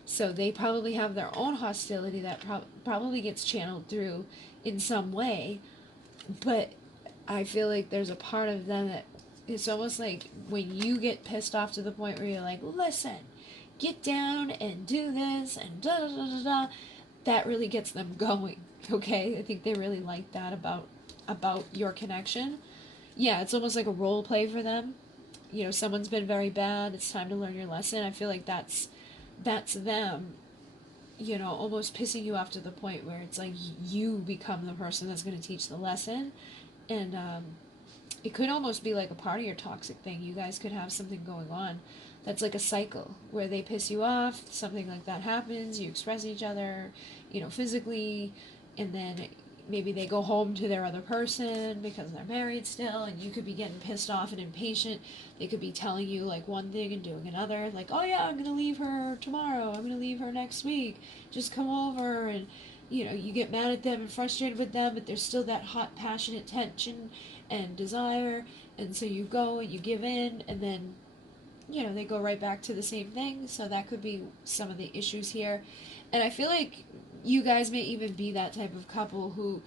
So they probably have their own hostility that probably gets channeled through in some way. But I feel like there's a part of them that it's almost like when you get pissed off to the point where you're like, listen, get down and do this and da da da da da, that really gets them going. Okay, I think they really like that about your connection. Yeah, it's almost like a role play for them. Someone's been very bad. It's time to learn your lesson. I feel like that's them, almost pissing you off to the point where it's like you become the person that's going to teach the lesson. And it could almost be like a part of your toxic thing. You guys could have something going on that's like a cycle where they piss you off, something like that happens, you express each other, physically, and then maybe they go home to their other person because they're married still, and you could be getting pissed off and impatient. They could be telling you like one thing and doing another, like, oh yeah, I'm gonna leave her tomorrow, I'm gonna leave her next week, just come over. And you get mad at them and frustrated with them, but there's still that hot passionate tension and desire, and so you go and you give in, and then they go right back to the same thing. So that could be some of the issues here. And I feel like you guys may even be that type of couple who,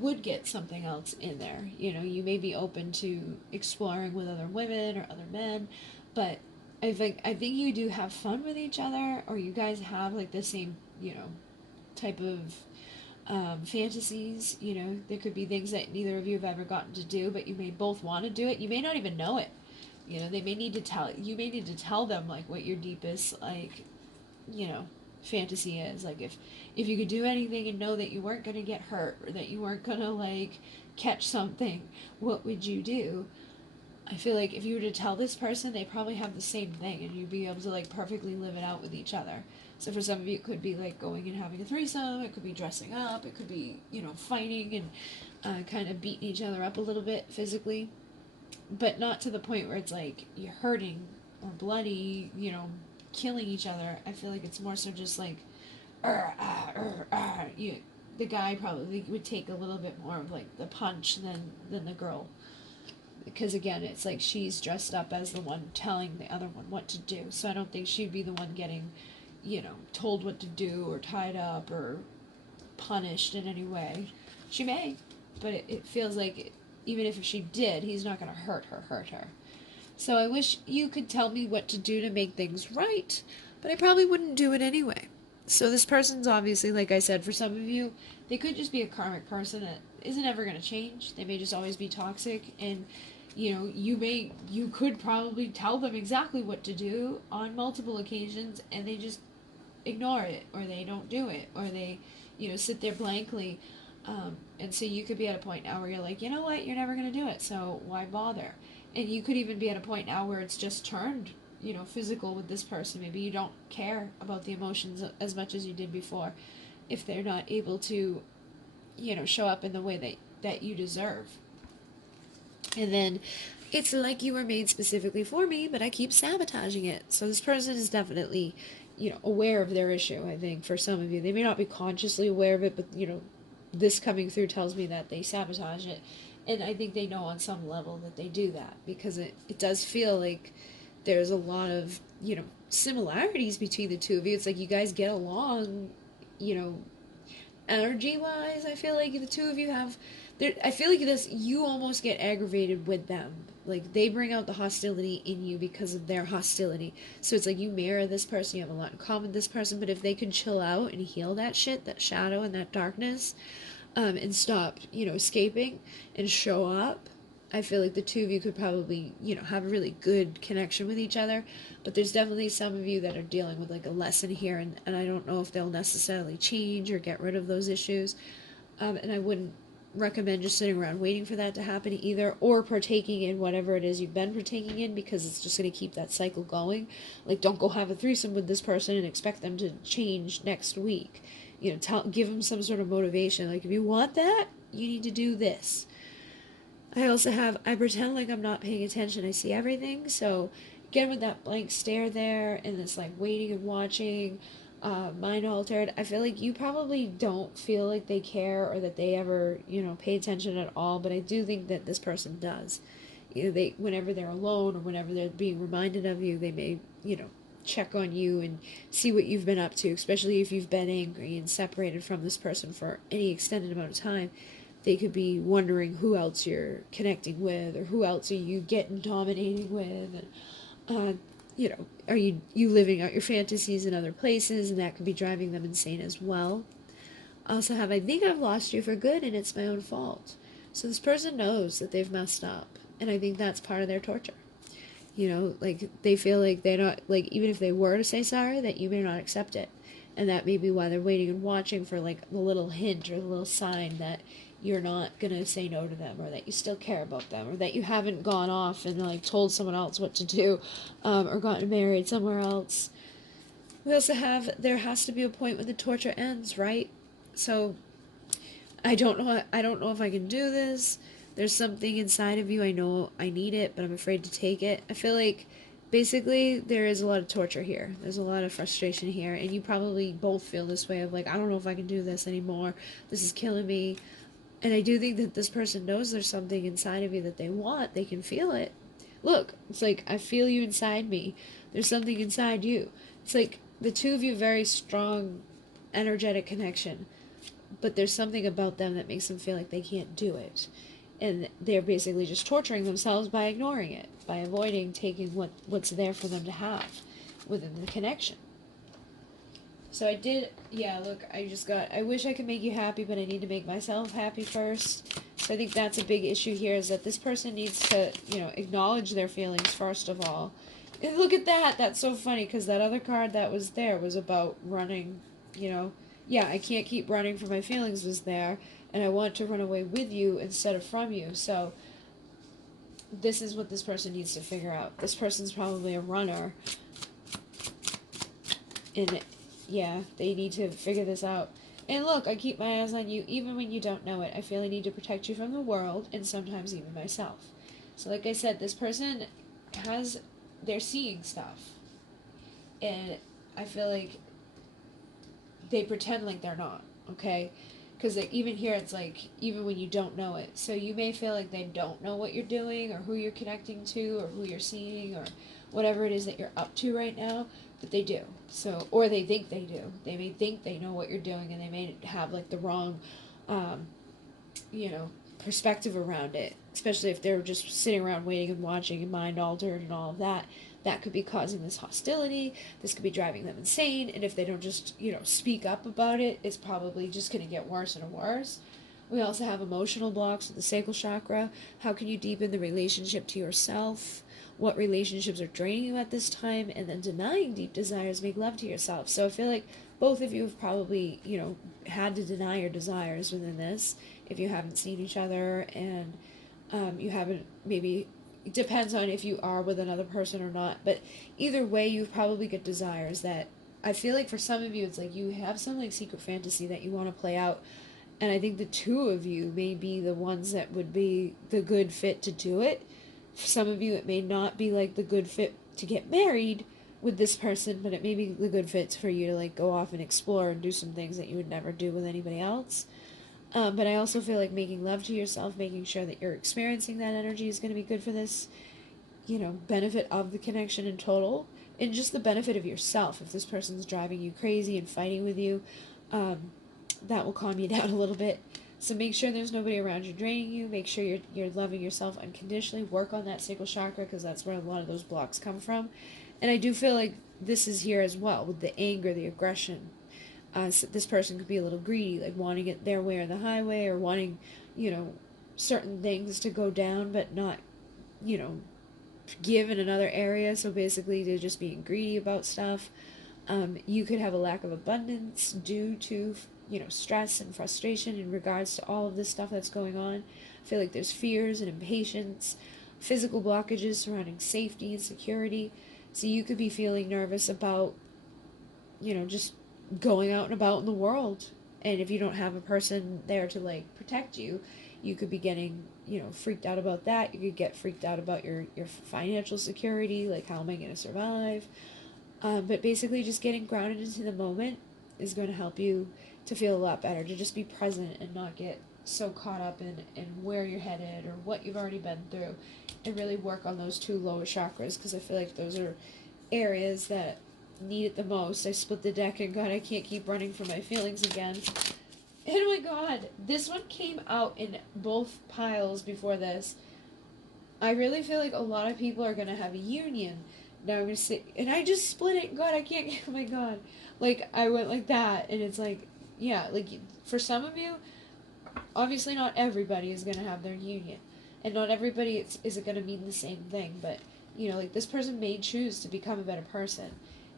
would get something else in there. You may be open to exploring with other women or other men, but I think you do have fun with each other, or you guys have like the same, type of fantasies. There could be things that neither of you have ever gotten to do, but you may both want to do it. You may not even know it. They may need to tell you may need to tell them like what your deepest like, fantasy is. Like if you could do anything and know that you weren't gonna get hurt, or that you weren't gonna like catch something, what would you do? I feel like if you were to tell this person, they probably have the same thing, and you'd be able to like perfectly live it out with each other. So for some of you, it could be like going and having a threesome. It could be dressing up. It could be fighting and kind of beating each other up a little bit physically, but not to the point where it's like you're hurting or bloody, killing each other. I feel like it's more so just like, the guy probably would take a little bit more of like the punch than the girl, because again, it's like she's dressed up as the one telling the other one what to do. So I don't think she'd be the one getting, told what to do or tied up or punished in any way. She may, but it feels like even if she did, he's not going to hurt her. So I wish you could tell me what to do to make things right, but I probably wouldn't do it anyway. So this person's obviously, like I said, for some of you, they could just be a karmic person that isn't ever going to change. They may just always be toxic, and you could probably tell them exactly what to do on multiple occasions, and they just ignore it, or they don't do it, or they, sit there blankly. And so you could be at a point now where you're like, you know what, you're never going to do it, so why bother? And you could even be at a point now where it's just turned, physical with this person. Maybe you don't care about the emotions as much as you did before if they're not able to, show up in the way that you deserve. And then it's like you were made specifically for me, but I keep sabotaging it. So this person is definitely, aware of their issue, I think, for some of you. They may not be consciously aware of it, but, this coming through tells me that they sabotage it. And I think they know on some level that they do that, because it does feel like there's a lot of, similarities between the two of you. It's like you guys get along, energy wise. I feel like the two of you have, I feel like this, you almost get aggravated with them. Like they bring out the hostility in you because of their hostility. So it's like you mirror this person, you have a lot in common with this person, but if they could chill out and heal that shit, that shadow and that darkness, and stop, escaping and show up, I feel like the two of you could probably, have a really good connection with each other. But there's definitely some of you that are dealing with like a lesson here, and I don't know if they'll necessarily change or get rid of those issues. And I wouldn't recommend just sitting around waiting for that to happen either, or partaking in whatever it is you've been partaking in, because it's just going to keep that cycle going. Like, don't go have a threesome with this person and expect them to change next week. Give them some sort of motivation. Like, if you want that, you need to do this. I also have, I pretend like I'm not paying attention. I see everything. So again, with that blank stare there and this like waiting and watching, mind altered, I feel like you probably don't feel like they care or that they ever, pay attention at all. But I do think that this person does. They, whenever they're alone or whenever they're being reminded of you, they may, check on you and see what you've been up to, especially if you've been angry and separated from this person for any extended amount of time. They could be wondering who else you're connecting with, or who else are you getting dominating with, and are you living out your fantasies in other places, and that could be driving them insane as well. I also have, I think I've lost you for good and it's my own fault. So this person knows that they've messed up, and I think that's part of their torture. Like they feel like they're not, like, even if they were to say sorry, that you may not accept it. And that may be why they're waiting and watching for like the little hint or the little sign that you're not gonna say no to them, or that you still care about them, or that you haven't gone off and like told someone else what to do, or gotten married somewhere else. We also have, there has to be a point when the torture ends, right? So I don't know if I can do this. There's something inside of you, I know I need it, but I'm afraid to take it. I feel like basically there is a lot of torture here. There's a lot of frustration here, and you probably both feel this way of like, I don't know if I can do this anymore. This is killing me. And I do think that this person knows there's something inside of you that they want. They can feel it. Look, it's like, I feel you inside me. There's something inside you. It's like the two of you have very strong, energetic connection. But there's something about them that makes them feel like they can't do it. And they're basically just torturing themselves by ignoring it, by avoiding taking what's there for them to have within the connection. So I did, yeah, look, I wish I could make you happy, but I need to make myself happy first. So I think that's a big issue here, is that this person needs to, acknowledge their feelings first of all. And look at that, that's so funny, because that other card that was there was about running, yeah, I can't keep running for my feelings was there, and I want to run away with you instead of from you. So this is what this person needs to figure out. This person's probably a runner, and yeah, they need to figure this out. And look, I keep my eyes on you even when you don't know it. I feel I need to protect you from the world, and sometimes even myself. So like I said, this person they're seeing stuff. And I feel like they pretend like they're not, okay? Because even here, it's like, even when you don't know it. So you may feel like they don't know what you're doing, or who you're connecting to, or who you're seeing, or whatever it is that you're up to right now. But they do. So, or they think they do. They may think they know what you're doing, and they may have like the wrong, perspective around it. Especially if they're just sitting around waiting and watching and mind altered and all of that. That could be causing this hostility. This could be driving them insane. And if they don't just, speak up about it, it's probably just going to get worse and worse. We also have emotional blocks with the sacral chakra. How can you deepen the relationship to yourself? what relationships are draining you at this time, and then denying deep desires. Make love to yourself. So I feel like both of you have probably, had to deny your desires within this if you haven't seen each other, and you haven't, maybe it depends on if you are with another person or not, but either way you've probably got desires that I feel like for some of you it's like you have some like secret fantasy that you want to play out, and I think the two of you may be the ones that would be the good fit to do it. For some of you it may not be like the good fit to get married with this person, but it may be the good fit for you to like go off and explore and do some things that you would never do with anybody else. But I also feel like making love to yourself, making sure that you're experiencing that energy is going to be good for this, benefit of the connection in total, and just the benefit of yourself. If this person's driving you crazy and fighting with you, that will calm you down a little bit. So make sure there's nobody around you draining you. Make sure you're loving yourself unconditionally. Work on that sacral chakra, because that's where a lot of those blocks come from. And I do feel like this is here as well with the anger, the aggression. So this person could be a little greedy, like wanting it their way or the highway, or wanting, certain things to go down, but not, you know, give in another area. So basically, they're just being greedy about stuff. You could have a lack of abundance due to, stress and frustration in regards to all of this stuff that's going on. I feel like there's fears and impatience, physical blockages surrounding safety and security. So you could be feeling nervous about, just going out and about in the world. And if you don't have a person there to like protect you, you could be getting, freaked out about that. You could get freaked out about your financial security, like how am I going to survive? But basically, just getting grounded into the moment is going to help you to feel a lot better, to just be present and not get so caught up in where you're headed or what you've already been through, and really work on those two lower chakras, because I feel like those are areas that need it the most. I split the deck and God, I can't keep running from my feelings again. And oh my God, this one came out in both piles before this. I really feel like a lot of people are going to have a union. Now I'm going to say, and I just split it. God, I can't, oh my God. Like, I went like that, and it's like, yeah, like, for some of you, obviously not everybody is going to have their union. And not everybody is going to mean the same thing, but, like, this person may choose to become a better person.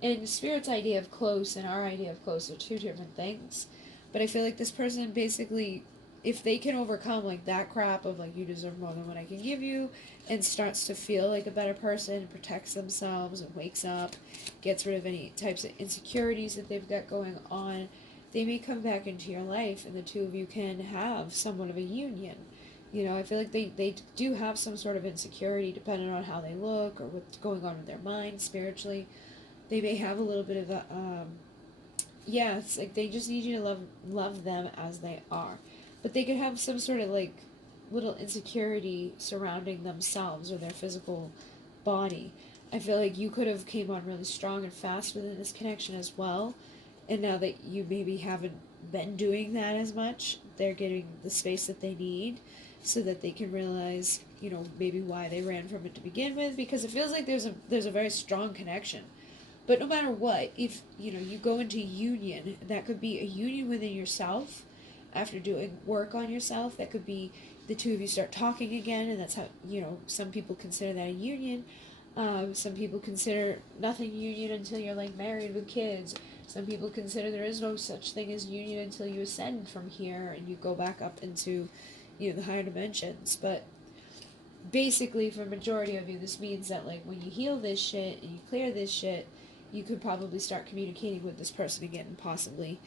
And Spirit's idea of close and our idea of close are two different things. But I feel like this person basically, if they can overcome like that crap of like you deserve more than what I can give you, and starts to feel like a better person, protects themselves and wakes up, gets rid of any types of insecurities that they've got going on, they may come back into your life and the two of you can have somewhat of a union. I feel like they do have some sort of insecurity depending on how they look or what's going on with their mind spiritually. They may have a little bit of a yeah, it's like they just need you to love them as they are. But they could have some sort of like little insecurity surrounding themselves or their physical body. I feel like you could have came on really strong and fast within this connection as well. And now that you maybe haven't been doing that as much, they're getting the space that they need so that they can realize, maybe why they ran from it to begin with, because it feels like there's a very strong connection. But no matter what, if you go into union, that could be a union within yourself after doing work on yourself. That could be the two of you start talking again, and that's how some people consider that a union. Some people consider nothing union until you're like married with kids. Some people consider there is no such thing as union until you ascend from here and you go back up into the higher dimensions. But basically, for a majority of you, this means that like when you heal this shit and you clear this shit, you could probably start communicating with this person again, and possibly,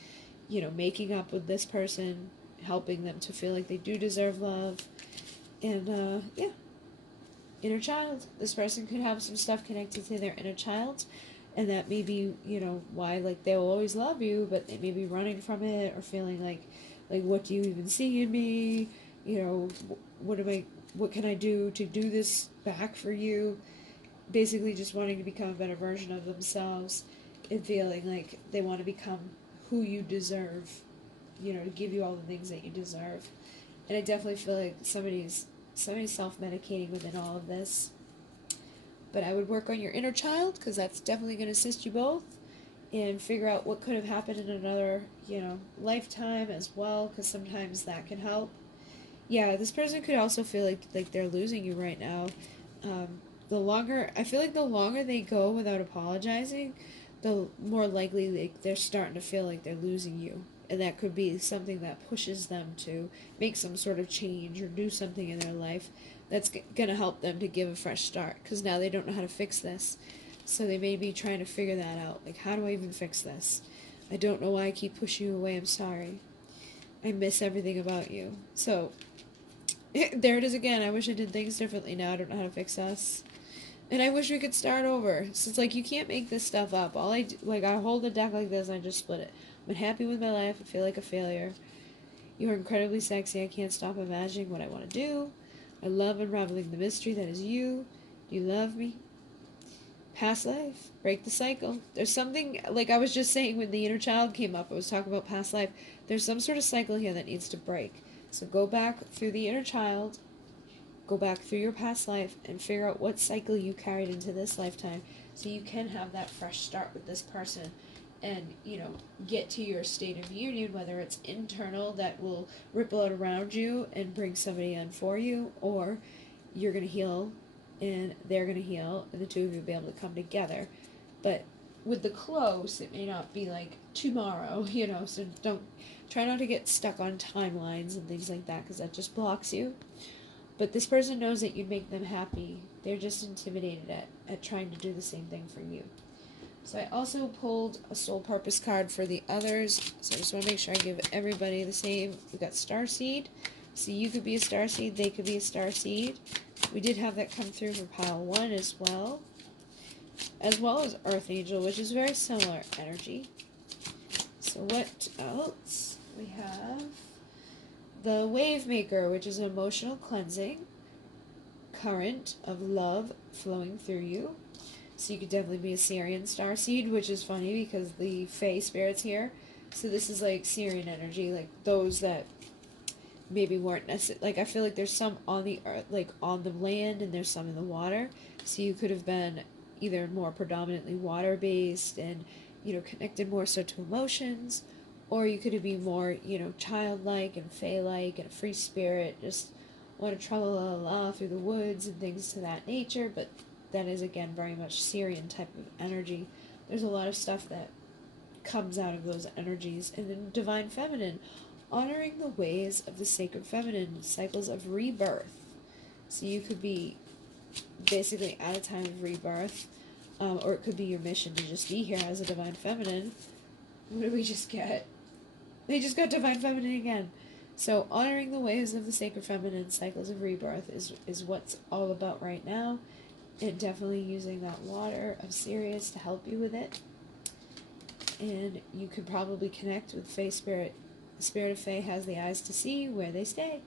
making up with this person, helping them to feel like they do deserve love. And yeah, inner child. This person could have some stuff connected to their inner child, and that may be, why like they'll always love you, but they may be running from it or feeling like what do you even see in me? What can I do to do this back for you? Basically just wanting to become a better version of themselves and feeling like they want to become who you deserve, to give you all the things that you deserve. And I definitely feel like somebody's self-medicating within all of this. But I would work on your inner child, because that's definitely going to assist you both, and figure out what could have happened in another, lifetime as well, because sometimes that can help. Yeah, this person could also feel like they're losing you right now. the longer, I feel like the longer they go without apologizing, the more likely they're starting to feel like they're losing you. And that could be something that pushes them to make some sort of change or do something in their life that's going to help them to give a fresh start. Because now they don't know how to fix this. So they may be trying to figure that out. Like, how do I even fix this? I don't know why I keep pushing you away. I'm sorry. I miss everything about you. So, there it is again. I wish I did things differently now. I don't know how to fix us. And I wish we could start over. So it's like, you can't make this stuff up. All I do, like, I hold the deck like this and I just split it. I'm unhappy with my life. I feel like a failure. You are incredibly sexy. I can't stop imagining what I want to do. I love unraveling the mystery that is you. Do you love me? Past life. Break the cycle. There's something, like I was just saying when the inner child came up, I was talking about past life. There's some sort of cycle here that needs to break. So go back through the inner child, go back through your past life, and figure out what cycle you carried into this lifetime so you can have that fresh start with this person and, get to your state of union, whether it's internal that will ripple out around you and bring somebody in for you, or you're going to heal and they're going to heal and the two of you will be able to come together. But with the close, it may not be like tomorrow, so don't try not to get stuck on timelines and things like that, because that just blocks you. But this person knows that you'd make them happy. They're just intimidated at trying to do the same thing for you. So I also pulled a soul purpose card for the others. So I just want to make sure I give everybody the same. We got starseed. So you could be a starseed, they could be a starseed. We did have that come through for pile 1 as well as Earth Angel, which is very similar energy. So what else? We have the Wave Maker, which is an emotional cleansing current of love flowing through you. So you could definitely be a Syrian starseed, which is funny because the Fae spirit's here. So this is like Syrian energy, like those that maybe weren't necessarily, like I feel like there's some on the earth, like on the land, and there's some in the water. So you could have been either more predominantly water based and connected more so to emotions, or you could be more childlike and Fae like and a free spirit, just want to travel la la through the woods and things to that nature. But that is again very much Syrian type of energy. There's a lot of stuff that comes out of those energies. And then Divine Feminine, honoring the ways of the sacred feminine, cycles of rebirth. So you could be basically at a time of rebirth, or it could be your mission to just be here as a Divine Feminine. What did we just get? They just got Divine Feminine again. So honoring the ways of the sacred feminine, cycles of rebirth is what's all about right now. And definitely using that water of Sirius to help you with it. And you could probably connect with Fae Spirit. The Spirit of Fae has the eyes to see where they stay.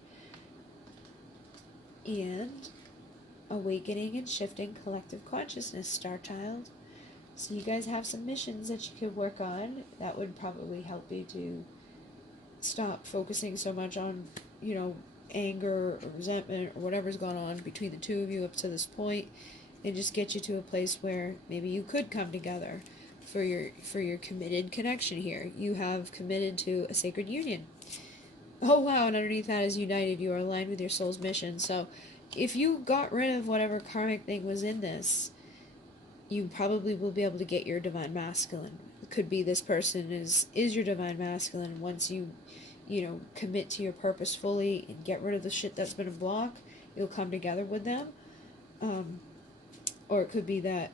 And awakening and shifting collective consciousness, Star Child. So you guys have some missions that you could work on that would probably help you to stop focusing so much on, anger or resentment or whatever's gone on between the two of you up to this point, and just get you to a place where maybe you could come together for your committed connection here. You have committed to a sacred union. Oh wow, and underneath that is united. You are aligned with your soul's mission. So if you got rid of whatever karmic thing was in this, you probably will be able to get your divine masculine. It could be this person is your divine masculine. Once you commit to your purpose fully and get rid of the shit that's been a block, you'll come together with them. Or it could be that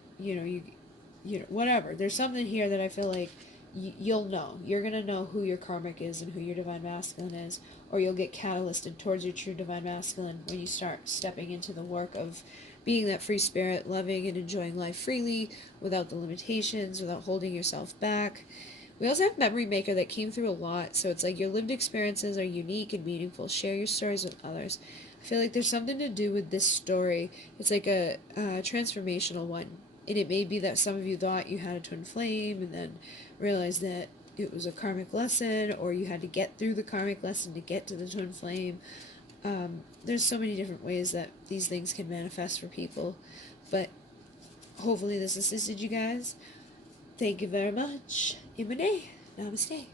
whatever. There's something here that I feel like you'll know. You're gonna know who your karmic is and who your divine masculine is, or you'll get catalysted towards your true divine masculine when you start stepping into the work of being that free spirit, loving and enjoying life freely without the limitations, without holding yourself back. We also have Memory Maker that came through a lot, so it's like your lived experiences are unique and meaningful. Share your stories with others. I feel like there's something to do with this story. It's like a transformational one. And it may be that some of you thought you had a twin flame and then realized that it was a karmic lesson, or you had to get through the karmic lesson to get to the twin flame. There's so many different ways that these things can manifest for people. But hopefully this assisted you guys. Thank you very much. Imane. Namaste.